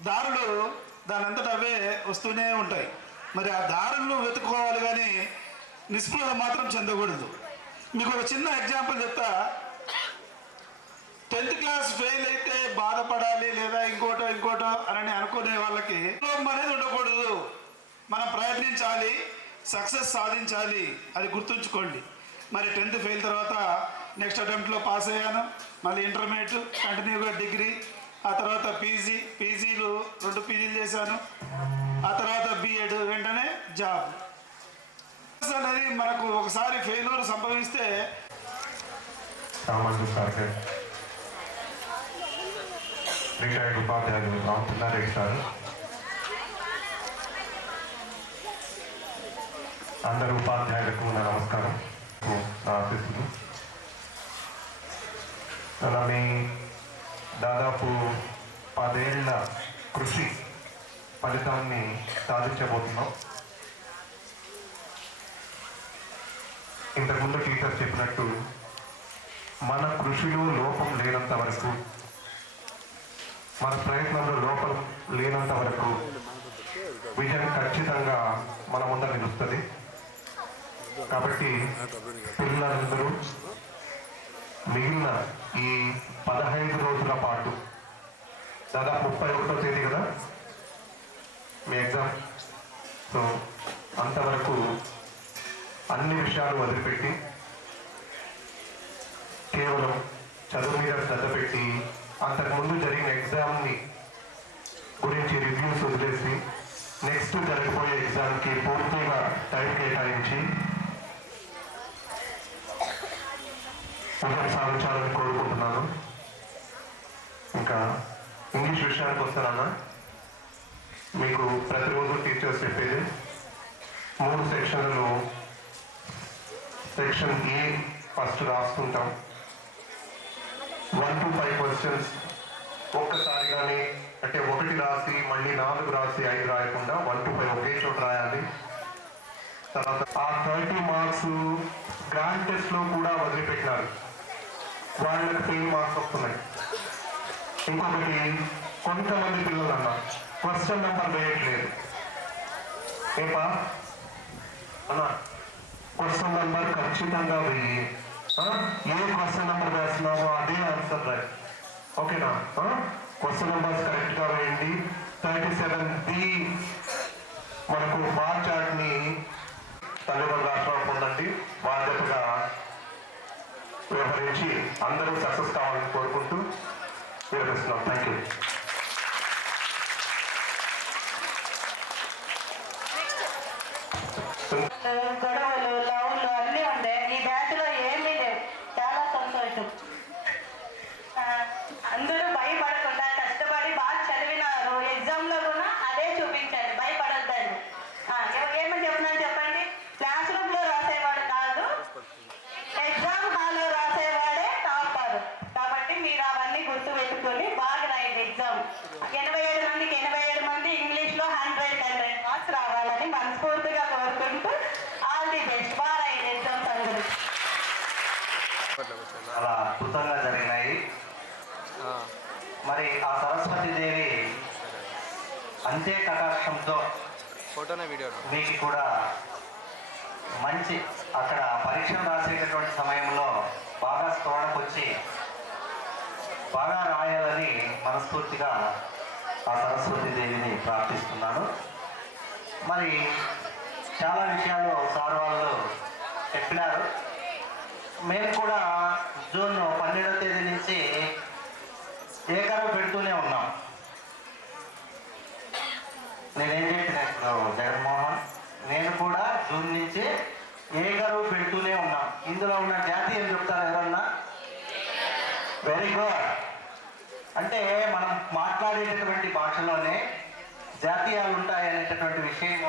దారులు దాని అంతటా అవే వస్తూనే ఉంటాయి. మరి ఆ దారులను వెతుక్కోవాలి కానీ నిస్పృహ మాత్రం చెందకూడదు. మీకు ఒక చిన్న ఎగ్జాంపుల్ చెప్తా. 10th క్లాస్ ఫెయిల్ అయితే బాధపడాలి లేదా ఇంకోటో అని అనుకునే వాళ్ళకి అనేది ఉండకూడదు. మనం ప్రయత్నించాలి, సక్సెస్ సాధించాలి, అది గుర్తుంచుకోండి. మరి 10th ఫెయిల్ తర్వాత నెక్స్ట్ అటెంప్ట్లో పాస్ అయ్యాను, మళ్ళీ ఇంటర్మీడియట్, కంటిన్యూగా డిగ్రీ, ఆ తర్వాత పీజీలు 2 పీజీలు చేశాను, ఆ తర్వాత B.Ed వెంటనే జాబ్ అనేది మనకు ఒకసారి ఫెయిల్యూర్ సంభవిస్తే సామాన్య సార్గర్ రిటైర్డ్ ఉపాధ్యాయులు రామచంద్రారెడ్డి సార్, అందరు ఉపాధ్యాయులకు నా నమస్కారం, నా ఆశీస్సులు. మీ దాదాపు 10 ఏళ్ల కృషి ఫలితాన్ని సాధించబోతున్నాం. ఇంతకుముందు టీచర్ చెప్పినట్టు మన కృషిలో లోపం లేనంత వరకు, మన ప్రయత్నంలో లోపం లేనంత వరకు విజయం ఖచ్చితంగా మన ముందర నిలుస్తుంది. కాబట్టి పిల్లలందరూ మిగిలిన ఈ 15 రోజుల పాటు, దాదాపు 31వ తేదీ కదా మీ ఎగ్జామ్, సో అంతవరకు అన్ని విషయాలు వదిలిపెట్టి కేవలం చదువు మీద శ్రద్ధ పెట్టి అంతకుముందు జరిగిన ఎగ్జామ్ని గురించి రివ్యూస్ వదిలేసి నెక్స్ట్ జరగబోయే ఎగ్జామ్కి పూర్తిగా టైం కేటాయించి ముందుకు సాధించాలని కోరుకుంటున్నాను. ఇంకా ఇంగ్లీష్ విషయానికి వస్తానన్నా, మీకు ప్రతిరోజు టీచర్స్ చెప్పేది 3 సెక్షన్లలో సెక్షన్ ఏ ఫస్ట్ రాస్తుంటాం. 1 to 5 క్వశ్చన్స్ ఒక్కసారిగానే, అంటే 1 రాసి మళ్ళీ 4 రాసి 5 రాయకుండా 1 to 5 ఒకే చోట రాయాలి. తర్వాత ఆ 30 మార్క్స్ గ్రాండ్ టెస్ట్లో కూడా వదిలిపెట్టినారు, వాళ్ళకి ఫెయిల్ మార్క్స్ వస్తున్నాయి. ఇంకొకటి, కొంతమంది పిల్లలు అన్న క్వశ్చన్ నెంబర్ వేయట్లేదు. ఏపా అన్నా, క్వశ్చన్ నెంబర్ ఖచ్చితంగా వెయ్యి. ఏ క్వశ్చన్ నెంబర్ వేస్తున్నావో అదే ఆన్సర్ రాయి, ఓకేనా? క్వశ్చన్ నెంబర్స్ కరెక్ట్గా వేయండి. 37B మనకు బార్ చార్ట్ని తల్లిదండ్రుల రాష్ట్రం పొందండి. బాధ్యతగా వ్యవహరించి అందరూ సక్సెస్ కావాలని కోరుకుంటూ వివరిస్తున్నాం. Thank you. గొడవలు, లవ్లు అన్నీ ఉండే. ఈ బ్యాచ్లో ఏమీ లేవు. చాలా సంతోషం. అందరూ భయపడకుండా కష్టపడి బాగా చదివినారు. ఎగ్జామ్లో కూడా అదే చూపించండి, భయపడొద్దండి. ఏమని చెప్తున్నాను చెప్పండి, క్లాస్ రూమ్లో రాసేవాడు కాదు, ఎగ్జామ్ హాల్లో రాసేవాడే టాపర్. కాబట్టి మీరు అవన్నీ గుర్తు పెట్టుకొని బాగా రాయండి ఎగ్జామ్. 87 మందికి 87 మంది ఇంగ్లీష్లో 100 మార్క్స్ రావాలని మనస్ఫూర్తిగా కోరుకుంటూ ఆల్ ది బెస్ట్. బాగా రాయండి ఎగ్జామ్స్ అందరూ. చాలా అద్భుతంగా జరిగినాయి. మరి ఆ సరస్వతీదేవి అంతే కటాక్షంతో మీకు కూడా మంచి అక్కడ పరీక్షలు రాసేటటువంటి సమయంలో బాగా తోడకొచ్చి బాగా రాయాలని మనస్ఫూర్తిగా ఆ సరస్వతీదేవిని ప్రార్థిస్తున్నాను. మరి చాలా విషయాలు సార్ వాళ్ళు చెప్పినారు. మేము కూడా జూన్ 12వ తేదీ నుంచి ఏకరవ పెడుతూనే ఉన్నాం. నేనేం చెప్పిన ఇప్పుడు జగన్మోహన్, నేను కూడా జూన్ నుంచి ఏకరవ పెడుతూనే ఉన్నాం. ఇందులో ఉన్న జాతి ఏం చెప్తారు ఎవరన్నా? Very good. అంటే మనం మాట్లాడేటటువంటి భాషలోనే జాతీయాలు ఉంటాయనేటటువంటి విషయం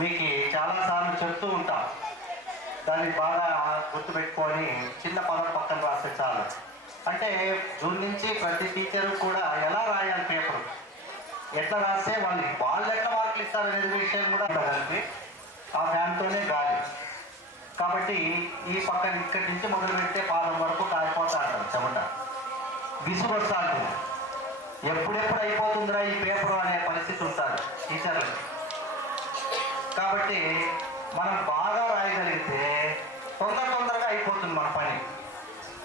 మీకు చాలాసార్లు చెప్తూ ఉంటాం. దాన్ని బాగా గుర్తుపెట్టుకొని చిన్న పదం పక్కన రాస్తే చాలు. అంటే జూన్ నుంచి ప్రతి టీచరు కూడా ఎలా రాయాలి పేపర్, ఎట్లా రాస్తే వాళ్ళు ఎట్లా మార్కులు ఇస్తారనే విషయం కూడా కలిపి ఆ ఫ్యాన్తోనే గాలి. కాబట్టి ఈ పక్కన ఇక్కడి నుంచి మొదలు పెడితే పాదం వరకు కాలిపోతా అంటారు చెమట, విసుగొస్తా అంటుంది. ఎప్పుడెప్పుడు అయిపోతుందిరా ఈ పేపర్ అనే పరిస్థితి ఉంటుంది టీచర్లు. కాబట్టి మనం బాగా రాయగలిగితే తొందరగా అయిపోతుంది మన పని.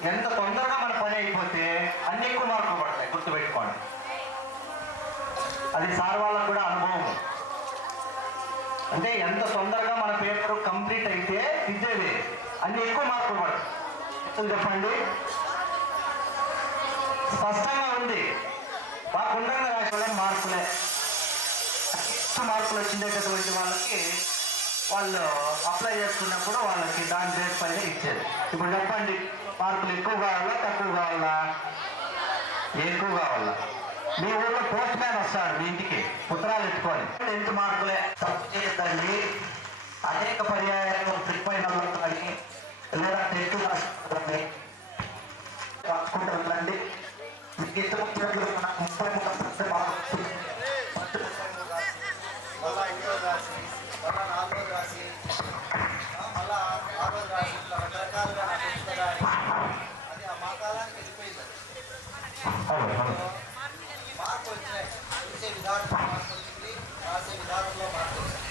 ఎంత తొందరగా మన పని అయిపోతే అన్ని ఎక్కువ మార్కులు పడతాయి, గుర్తుపెట్టుకోండి. అది సార్ వాళ్ళకు కూడా అనుభవం. అంటే ఎంత తొందరగా మన పేపర్ కంప్లీట్ అయితే ఇచ్చేది అన్ని ఎక్కువ మార్కులు పడతాయి. చెప్పండి, స్పష్టంగా ఉంది. బాగుండగా రాసిన మార్కులే ఫస్ట్ మార్కులు వచ్చినటువంటి వాళ్ళకి వాళ్ళు అప్లై చేసుకున్నప్పుడు వాళ్ళకి దాని బేస్ పైన ఇచ్చేది. ఇప్పుడు చెప్పండి, మార్కులు ఎక్కువ కావాలా తక్కువ కావాలా? ఎక్కువ కావాలా? మీ ఊళ్ళో పోస్ట్ మ్యాన్ వస్తాడు మీ ఇంటికి ఉత్తరాలు ఎత్తుకొని 10th మార్కులే తప్పు చేయొద్దండి. అనేక పర్యాయాలు ట్రిప్ అయిన కానీ లేదా 10th రాసుకుంటారండి మీకు ఇద్దరు వచ్చినట్లు 33% మార్కులు మళ్ళా 5వ రాసి మళ్ళా 4వ రాసి మళ్ళా 6వ రాసి ఇట్లా రకరకాలుగా నాకు వస్తుందా అది ఆ మా కాలానికి వెళ్ళిపోయింది. మార్పు వచ్చినాయి, చూసే విధానంలో మార్పు వచ్చింది, రాసే విధానంలో మార్పు వచ్చింది.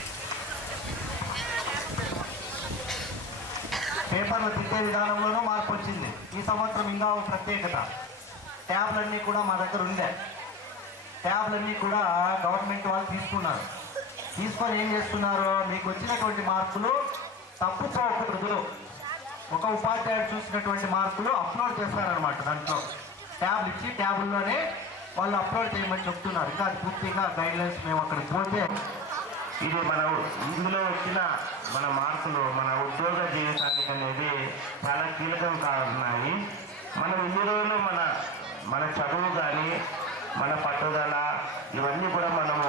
పేపర్లు తిట్టే విధానంలోనూ మార్పు వచ్చింది. ఈ సంవత్సరం ఇంకా ఒక ప్రత్యేకత, ట్యాబ్లన్నీ కూడా మా దగ్గర ఉండే ట్యాబ్లన్నీ కూడా గవర్నమెంట్ వాళ్ళు తీసుకున్నారు. తీసుకొని ఏం చేస్తున్నారు, మీకు వచ్చినటువంటి మార్కులు తప్పుకోకూడదు, ఒక ఉపాధ్యాయుడు చూసినటువంటి మార్కులు అప్లోడ్ చేస్తారనమాట. దాంట్లో ట్యాబ్లు ఇచ్చి ట్యాబుల్లోనే వాళ్ళు అప్లోడ్ చేయమని చెప్తున్నారు. ఇంకా అది పూర్తిగా గైడ్లైన్స్ మేము అక్కడికి పోతే ఇది మన ఇందులో వచ్చిన మన మార్కులు మన ఉద్యోగ జీవితానికి అనేది చాలా కీలకం కానున్నాయి. మనం ఇన్ని రోజులు మన చదువు కానీ మన పట్టుదల ఇవన్నీ కూడా మనము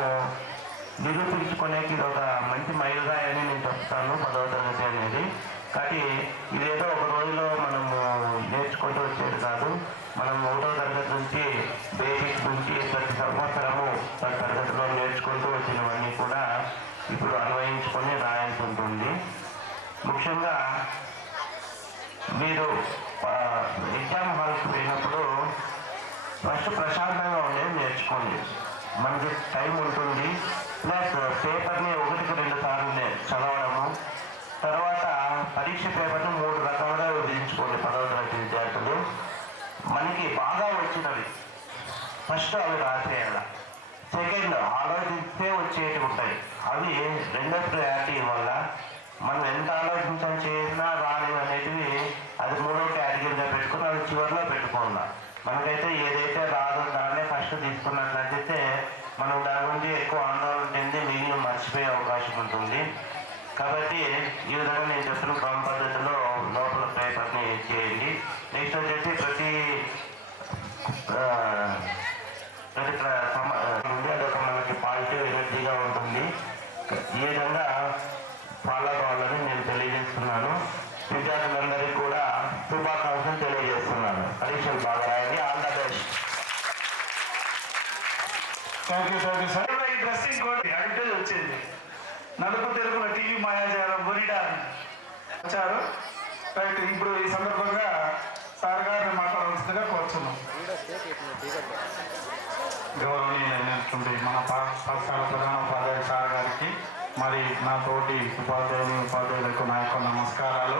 నిరూపించుకునేకి ఇది ఒక మంచి మైలురాయి అని నేను చెప్తాను 10వ తరగతి అనేది. కాబట్టి ఇదేదో ఒక రోజులో మనము నేర్చుకుంటూ వచ్చేది కాదు. మనం 1వ తరగతి నుంచి బేసిక్స్ నుంచి ప్రతి సంవత్సరము ప్రతి తరగతిలో నేర్చుకుంటూ వచ్చినవన్నీ కూడా ఇప్పుడు అన్వయించుకొని రాయాల్సి ఉంటుంది. ముఖ్యంగా మీరు ఎగ్జామ్ హాల్కి పోయినప్పుడు ఫస్ట్ ప్రశాంతంగా ఉండేది నేర్చుకోండి. మనకి టైం ఉంటుంది, ప్లస్ పేపర్ని 1కి 2 సార్లు చదవడము. తర్వాత పరీక్ష పేపర్ని 3 రకాలుగా విభజించుకోండి 10వ తరగతి విద్యార్థులు. మనకి బాగా వచ్చినవి ఫస్ట్ అవి రాసేయాలి. సెకండ్ ఆలోచిస్తే వచ్చేవి ఉంటాయి, అవి రెండో ప్రయారిటీ వల్ల మనం ఎంత ఆలోచించడం చేసినా రాని అనేటివి అది 3వ కేటగిరీగా పెట్టుకుని అది చివరిలో పెట్టుకోవాలి. మనకైతే ఏదైతే రాదో దాన్నే ఫస్ట్ తీసుకున్నట్లయితే మనం దాని గురించి ఎక్కువ ఆందోళన చెంది మిగిలిన మర్చిపోయే అవకాశం ఉంటుంది. కాబట్టి ఈ విధంగా నేను చెప్పిన క్రమ పద్ధతిలో లోపల పేపర్ని చేయండి. నెక్స్ట్ వచ్చేసి ప్రతి అదొక మనకి పాజిటివ్ ఎనర్జీగా ఉంటుంది. ఈ విధంగా ఫాలో కావాలని నేను తెలియజేస్తున్నాను. విద్యార్థులందరికీ కూడా శుభాకాంక్షలు తెలియజేస్తున్నాను. పరీక్షలు బాగా రాయండి. All the best. Thank you sir. ఈ డ్రెస్సింగ్ కోడ్ అడిగితే వచ్చింది. నలుపు తెలుగుల టీవీ మాయాజాలం బొరిడా వచ్చారు. రైట్, ఇప్పుడు ఈ సందర్భంగా సార్ గారిని మాట్లాడవలసిందిగా కోరుతున్నాం. గౌరవనీయులైనటువంటి మన పాఠశాల ప్రధాన ఉపాధ్యాయులు సార్ గారికి, మరి నా తోటి ఉపాధ్యాయులకు నా యొక్క నమస్కారాలు,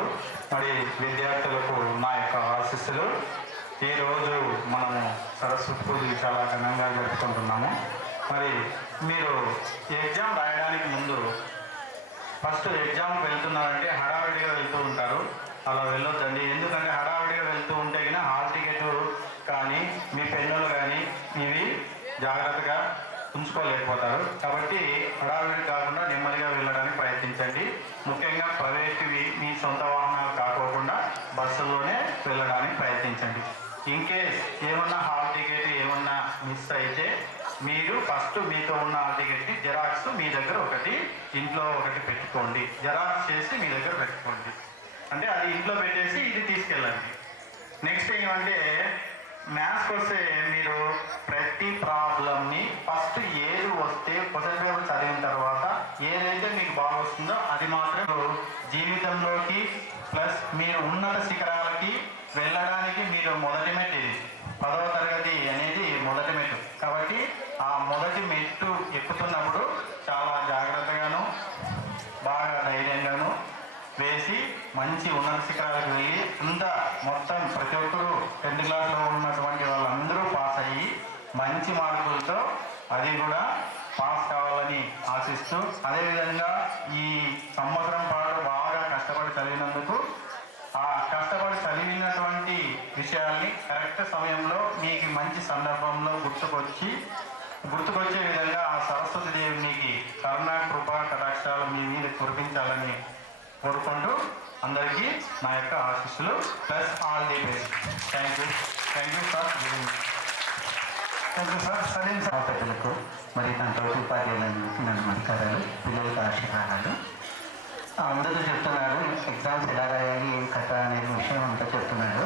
మరి విద్యార్థులకు నా యొక్క ఆశీస్సులు. ఈరోజు మనము సరస్వతి పూజ చాలా ఘనంగా జరుపుకుంటున్నాము. మరి మీరు ఎగ్జామ్ రాయడానికి ముందు ఫస్ట్ ఎగ్జామ్కి వెళ్తున్నారంటే హడావిడిగా వెళ్తూ ఉంటారు. అలా వెళ్ళొద్దండి. ఎందుకంటే హడావిడిగా వెళ్తూ ఉంటే కానీ హాల్ టికెట్ కానీ మీ పెన్నులు కానీ ఇవి జాగ్రత్తగా ఉంచుకోలేకపోతారు. కాబట్టి హడావిడి కాకుండా నెమ్మదిగా వెళ్ళడానికి ప్రయత్నించండి. ముఖ్యంగా ప్రైవేట్వి మీ సొంత వాహనాలు కాకోకుండా బస్సుల్లోనే వెళ్ళడానికి ప్రయత్నించండి. ఇన్ కేస్ ఏమన్నా హాల్ టికెట్ ఏమన్నా మిస్ అయితే మీరు ఫస్ట్ మీతో ఉన్న హాల్ టికెట్ని జెరాక్స్ మీ దగ్గర ఒకటి ఇంట్లో ఒకటి పెట్టుకోండి. జెరాక్స్ చేసి మీ దగ్గర పెట్టుకోండి. అంటే అది ఇంట్లో పెట్టేసి ఇది తీసుకెళ్ళండి. నెక్స్ట్ ఏమంటే మ్యాథ్స్కి వస్తే మీరు ప్రతి ప్రాబ్లమ్ని ఫస్ట్ ఏది వస్తే క్వశ్చన్ పేపర్ చదివిన తర్వాత ఏదైతే మీకు బాగా వస్తుందో అది మాత్రం జీవితంలోకి ప్లస్ మీరు ఉన్నత శిఖరాలకి వెళ్ళడానికి మీరు మొదటి మెట్టు ఇది 10వ తరగతి అనేది మొదటి మెట్టు. కాబట్టి ఆ మొదటి మెట్టు ఎక్కుతున్నప్పుడు చాలా జాగ్రత్తగాను బాగా ధైర్యంగాను వేసి మంచి ఉన్నత శిఖరాలకు వెళ్ళి మొత్తం ప్రతి ఒక్కరూ 10th క్లాస్లో ఉన్నటువంటి వాళ్ళందరూ పాస్ అయ్యి మంచి మార్కులతో అది కూడా పాస్ కావాలని ఆశిస్తూ, అదేవిధంగా ఈ సంవత్సరం పాటు బాగా కష్టపడి చదివినందుకు ఆ కష్టపడి చదివినటువంటి విషయాల్ని కరెక్ట్ సమయంలో మీకు మంచి సందర్భంలో గుర్తుకొచ్చే విధంగా ఆ సరస్వతి దేవి మీకు కరుణ కృపా కటాక్షాలు మీ మీద కురిపించాలని కోరుకుంటూ అందరికీ నా యొక్క ఆశీస్సులు plus all the best. Thank you sir. Thank you sir. Saleem sir. పెద్దలకు మరియు తన తోటి ఉపాధ్యాయులందరికీ నన్ను నమస్కారాలు, పిల్లలకు ఆశీర్వాదాలు. అందరూ చెప్తున్నారు ఎగ్జామ్స్ ఎలా రాయాలి ఏం కథ అనే విషయం అంతా చెప్తున్నారు.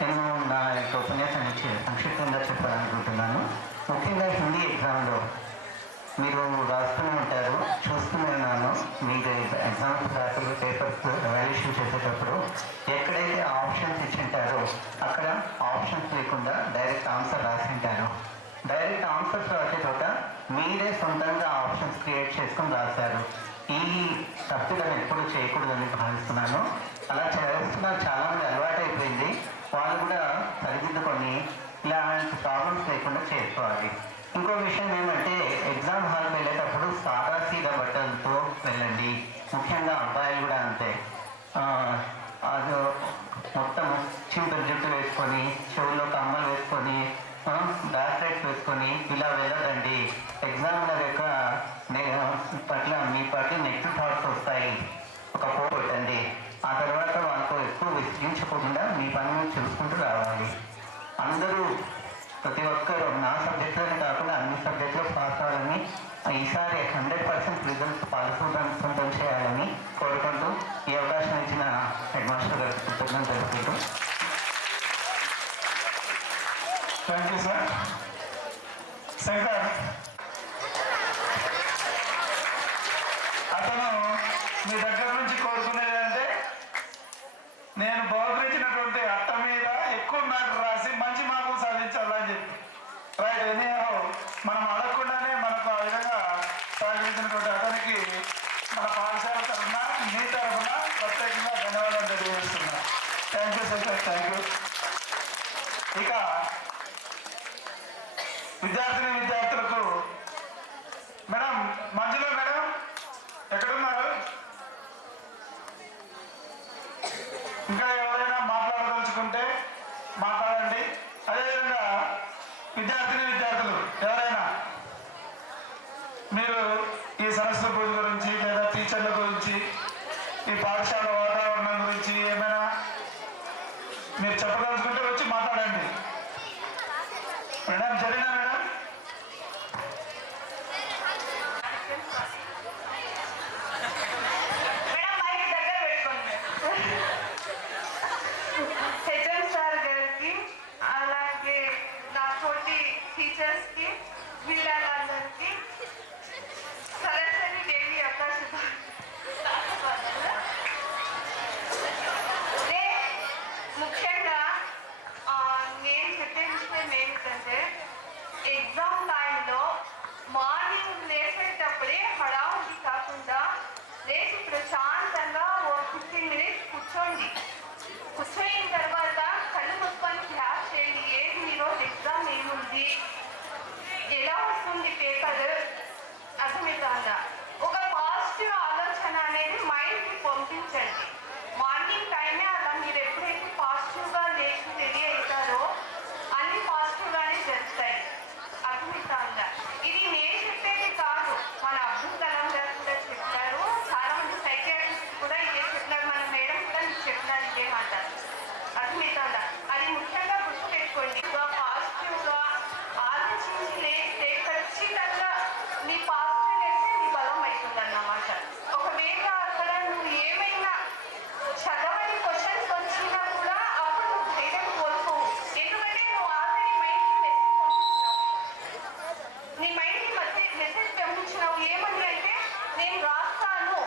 నేను నా యొక్క ఉపన్యాసాన్ని సంక్షిప్తంగా చెప్పాలనుకుంటున్నాను. ముఖ్యంగా హిందీ ఎగ్జామ్లో మీరు రాస్తూనే ఉంటారు, చూస్తూనే ఉన్నాను. మీరు ఎగ్జామ్స్ రాసి పేపర్స్ వాల్యుయేషన్ చేసేటప్పుడు ఎక్కడైతే ఆప్షన్స్ ఇచ్చింటారో అక్కడ ఆప్షన్స్ లేకుండా డైరెక్ట్ ఆన్సర్ రాసింటారు. డైరెక్ట్ ఆన్సర్స్ రాసే చోట మీరే సొంతంగా ఆప్షన్స్ క్రియేట్ చేసుకొని రాశారు. ఈ తప్పులను ఎప్పుడు చేయకూడదని భావిస్తున్నాను. అలా చేస్తున్న చాలామంది అలవాటు అయిపోయింది. వాళ్ళు కూడా సరిదిద్దుకొని ఇలాంటి ప్రాబ్లమ్స్ లేకుండా చేసుకోవాలి. ఇంకో విషయం ఏమంటే ఎగ్జామ్ హాల్కి వెళ్ళేటప్పుడు సాదా సీదా బట్టలతో వెళ్ళండి. ముఖ్యంగా అబ్బాయిలు కూడా అంతే. అది మొత్తం చింపిరి జుట్టు వేసుకొని చెవుల్లో కమ్మలు వేసుకొని బ్రాస్లెట్స్ వేసుకొని ఇలా వెళ్ళదండి. ఎగ్జామినర్ యొక్క మీ పట్ల నెగిటివ్ థాట్స్ వస్తాయి. ఒక పెట్టండి. ఆ తర్వాత వాళ్ళకు ఎక్కువ విసిగించకుండా మీ పని మీరు చూసుకుంటూ రావాలి. అందరూ ప్రతి ఒక్కరు నా సబ్జెక్టులోనే కాకుండా అన్ని సబ్జెక్టులో పాస్ అవ్వాలని, ఈసారి 100% రిజల్ట్స్ పాల్గొనడం చేయాలని కోరుకుంటూ ఈ అవకాశం ఇచ్చిన హెడ్ మాస్టర్ గారికి కృతజ్ఞతలు తెలుపుకుంటూ. Thank you sir. శంకర్ అతను మీ దగ్గర నుంచి కోరుకునేది అంటే నేను బహుకరించినటువంటి అట్ట మీద ఎక్కువ మార్కులు రాసి మంచి మార్కులు సాధించాలని చెప్పి. రైట్. మనం అడగకుండానే మనకు ఆ విధంగా సహకరించినటువంటి అతనికి మన పాఠశాల తరఫున మీ తరఫున ప్రత్యేకంగా ధన్యవాదాలు తెలియజేస్తున్నా. Thank you sir. Thank you. ఇక విద్యార్థులకు మేడం మంజులో మేడం ఎక్కడున్నారు? ఇంకా ఎవరైనా మాట్లాడదలుచుకుంటే మాట్లాడండి. అదేవిధంగా విద్యార్థులు ఎవరైనా మీరు ఈ సరస్వతి పూజ గురించి లేదా టీచర్ల గురించి ఈ పాఠశాల వాతావరణం గురించి ఏమైనా మీరు చెప్పదలుచుకుంటే వచ్చి మాట్లాడండి. మేడం జరిగినా మేడం? హెచ్ఎం సార్ గారికి అలాగే నా తోటి టీచర్స్కి వీళ్ళందరికీ సరస్వతి దేవి యొక్క ముఖ్యంగా నేను చెప్పే విషయం ఏంటంటే ఎగ్జామ్ టైంలో మార్నింగ్ లేచేటప్పుడే హడావుడి కాకుండా లేచి ప్రశాంతంగా 15 minutes కూర్చోండి. కూర్చోయిన తర్వాత కళ్ళు మూసుకొని క్లాస్ చేయండి. ఏది ఈరోజు ఎగ్జామ్ ఏముంది, ఎలా వస్తుంది పేపర్ అర్థమవుతుందా. ఒక పాజిటివ్ ఆలోచన అనేది మైండ్కి పంపించండి. మార్నింగ్ టైమే అలా మీరు ఎప్పుడైతే పాజిటివ్గా లేచి రెడీ అవుతారో అన్ని పాజిటివ్గానే జరుగుతాయి. అర్థమవుతుందా. ఇది నేను చెప్పేది కాదు, మన అబ్దుల్ కలాం గారు కూడా చెప్పారు. చాలా మంది సైకియాట్రిస్ట్ కూడా ఇదే చెప్పినారు. మన మేడం కూడా మీకు చెప్పినారు ఇదే మాట. అర్థమవుతుందా. అది ముఖ్యంగా గుర్తుపెట్టుకోండి. పాజిటివ్గా ఆలోచించి లేస్తే ఖచ్చితంగా నీ పాజిటివ్నెస్ నీ బలం అవుతుంది అన్నమాట. ఒకవేళ అక్కడ నువ్వు ఏమైనా చదవని క్వశ్చన్స్ వచ్చినా కూడా అప్పుడు నువ్వు ధైర్యం కోల్పోవు. ఎందుకంటే నువ్వు ఆల్రెడీ మైండ్కి మెసేజ్ పంపించినావు. నీ మైండ్కి మెసేజ్ పంపించినావు ఏమని అంటే నేను రాస్తాను,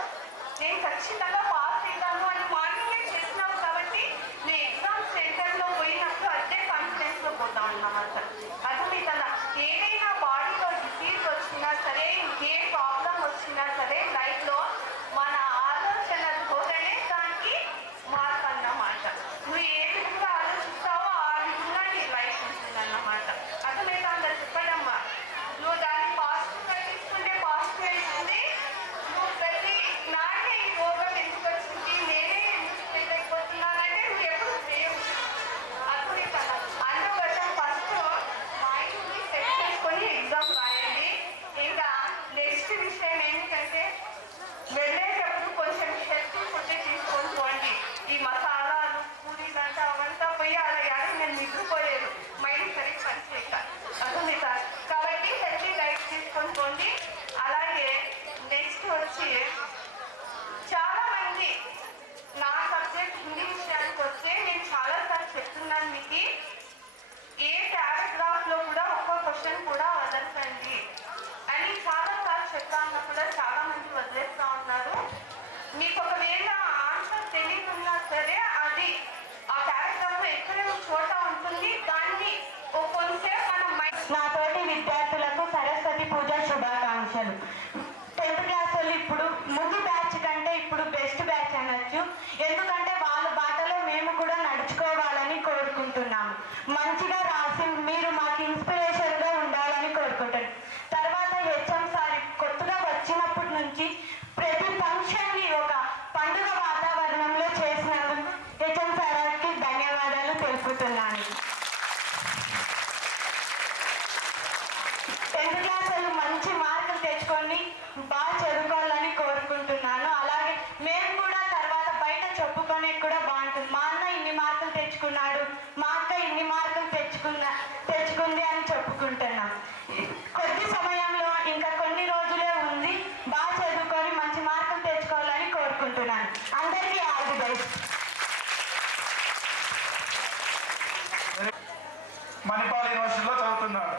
నేను ఖచ్చితంగా పాస్ అవుతాను అని మార్నింగే చేసినావు. కాబట్టి నేను ఎగ్జామ్ సెంటర్లో పోయినప్పుడు అదే కాన్ఫిడెన్స్లో పోతాను అన్నమాట. అర్థమవుతుందా. ఏదైనా బాడీలో డిసీజ్ వచ్చినా సరే, ఏ ప్రాబ్లం వచ్చినా సరే లైఫ్లో మన ఆలోచన ధోరణే దానికి మార్పు అన్నమాట. నువ్వు ఏ విధంగా ఆలోచిస్తావో ఆ విధంగా నీ లైఫ్ ఉంటుంది అన్నమాట. అర్థమవుతుందా చెప్పడమ్మా. నువ్వు దాన్ని పాజిటివ్గా తీసుకుంటే పాజిటివ్ అవుతుంది. నువ్వు ప్రతి నాకే ఈ రోగం ఎందుకు వచ్చింది, నేనే ఎందుకు చేయలేకపోతున్నానంటే నువ్వు ఎప్పుడు చేయవు. అర్థమవుతుందా. అందుకోసం ఫస్ట్ నా సబ్జెక్ట్ హిందీ విషయానికి వస్తే నేను చాలాసార్లు చెప్తున్నాను మీకు, ఏ పారాగ్రాఫ్లో కూడా ఒక్క క్వశ్చన్ కూడా వదలకండి అని చాలాసార్లు చెప్తాను కూడా చాలా మంది వదిలేస్తూ ఉన్నారు. మీకు ఒకవేళ ఆన్సర్ తెలియకున్నా సరే అది ఆ పారాగ్రాఫ్ ఎక్కడో చోట ఉంటుంది, దాన్ని కొంచెంసేపు మనం నా తోటి విద్యార్థులకు సరస్వతి పూజ శుభాకాంక్షలు. 10th క్లాస్ వాళ్ళు ఇప్పుడు ముందు బ్యాచ్ కంటే ఇప్పుడు బెస్ట్ బ్యాచ్ అనొచ్చు. ఎందుకంటే వాళ్ళ బాటలో మేము కూడా నడుచుకోవాలని కోరుకుంటున్నాము. మంచిగా రాసి మీరు మాకు ఇన్స్పిరేషన్గా ఉండాలని కోరుకుంటున్నాం. తర్వాత హెచ్ఎం సార్ కొత్తగా వచ్చినప్పటి నుంచి ప్రతి ఫంక్షన్ని ఒక పండుగ వాతావరణంలో చేసినందుకు హెచ్ఎం సార్కి ధన్యవాదాలు తెలుపుతున్నాను. 10th క్లాస్ వాళ్ళు మంచి మార్కులు తెచ్చుకొని బాగా చదువుకోవాలని కోరుకుంటున్నాను. అలాగే మేము కూడా తర్వాత బయట చెప్పుకొని కూడా బాగుంటుంది. మా అన్న ఇన్ని మార్కులు తెచ్చుకున్నాడు, మా అక్క ఇన్ని మార్కులు తెచ్చుకుంది అని చెప్పుకుంటున్నాం. కొద్ది సమయంలో ఇంకా కొన్ని రోజులే ఉంది, బాగా చదువుకొని మంచి మార్కులు తెచ్చుకోవాలని కోరుకుంటున్నాను. అందరికీ ఆల్ ది బెస్ట్. మణిపాల్ యూనివర్సిటీలో చదువుతున్నాడు.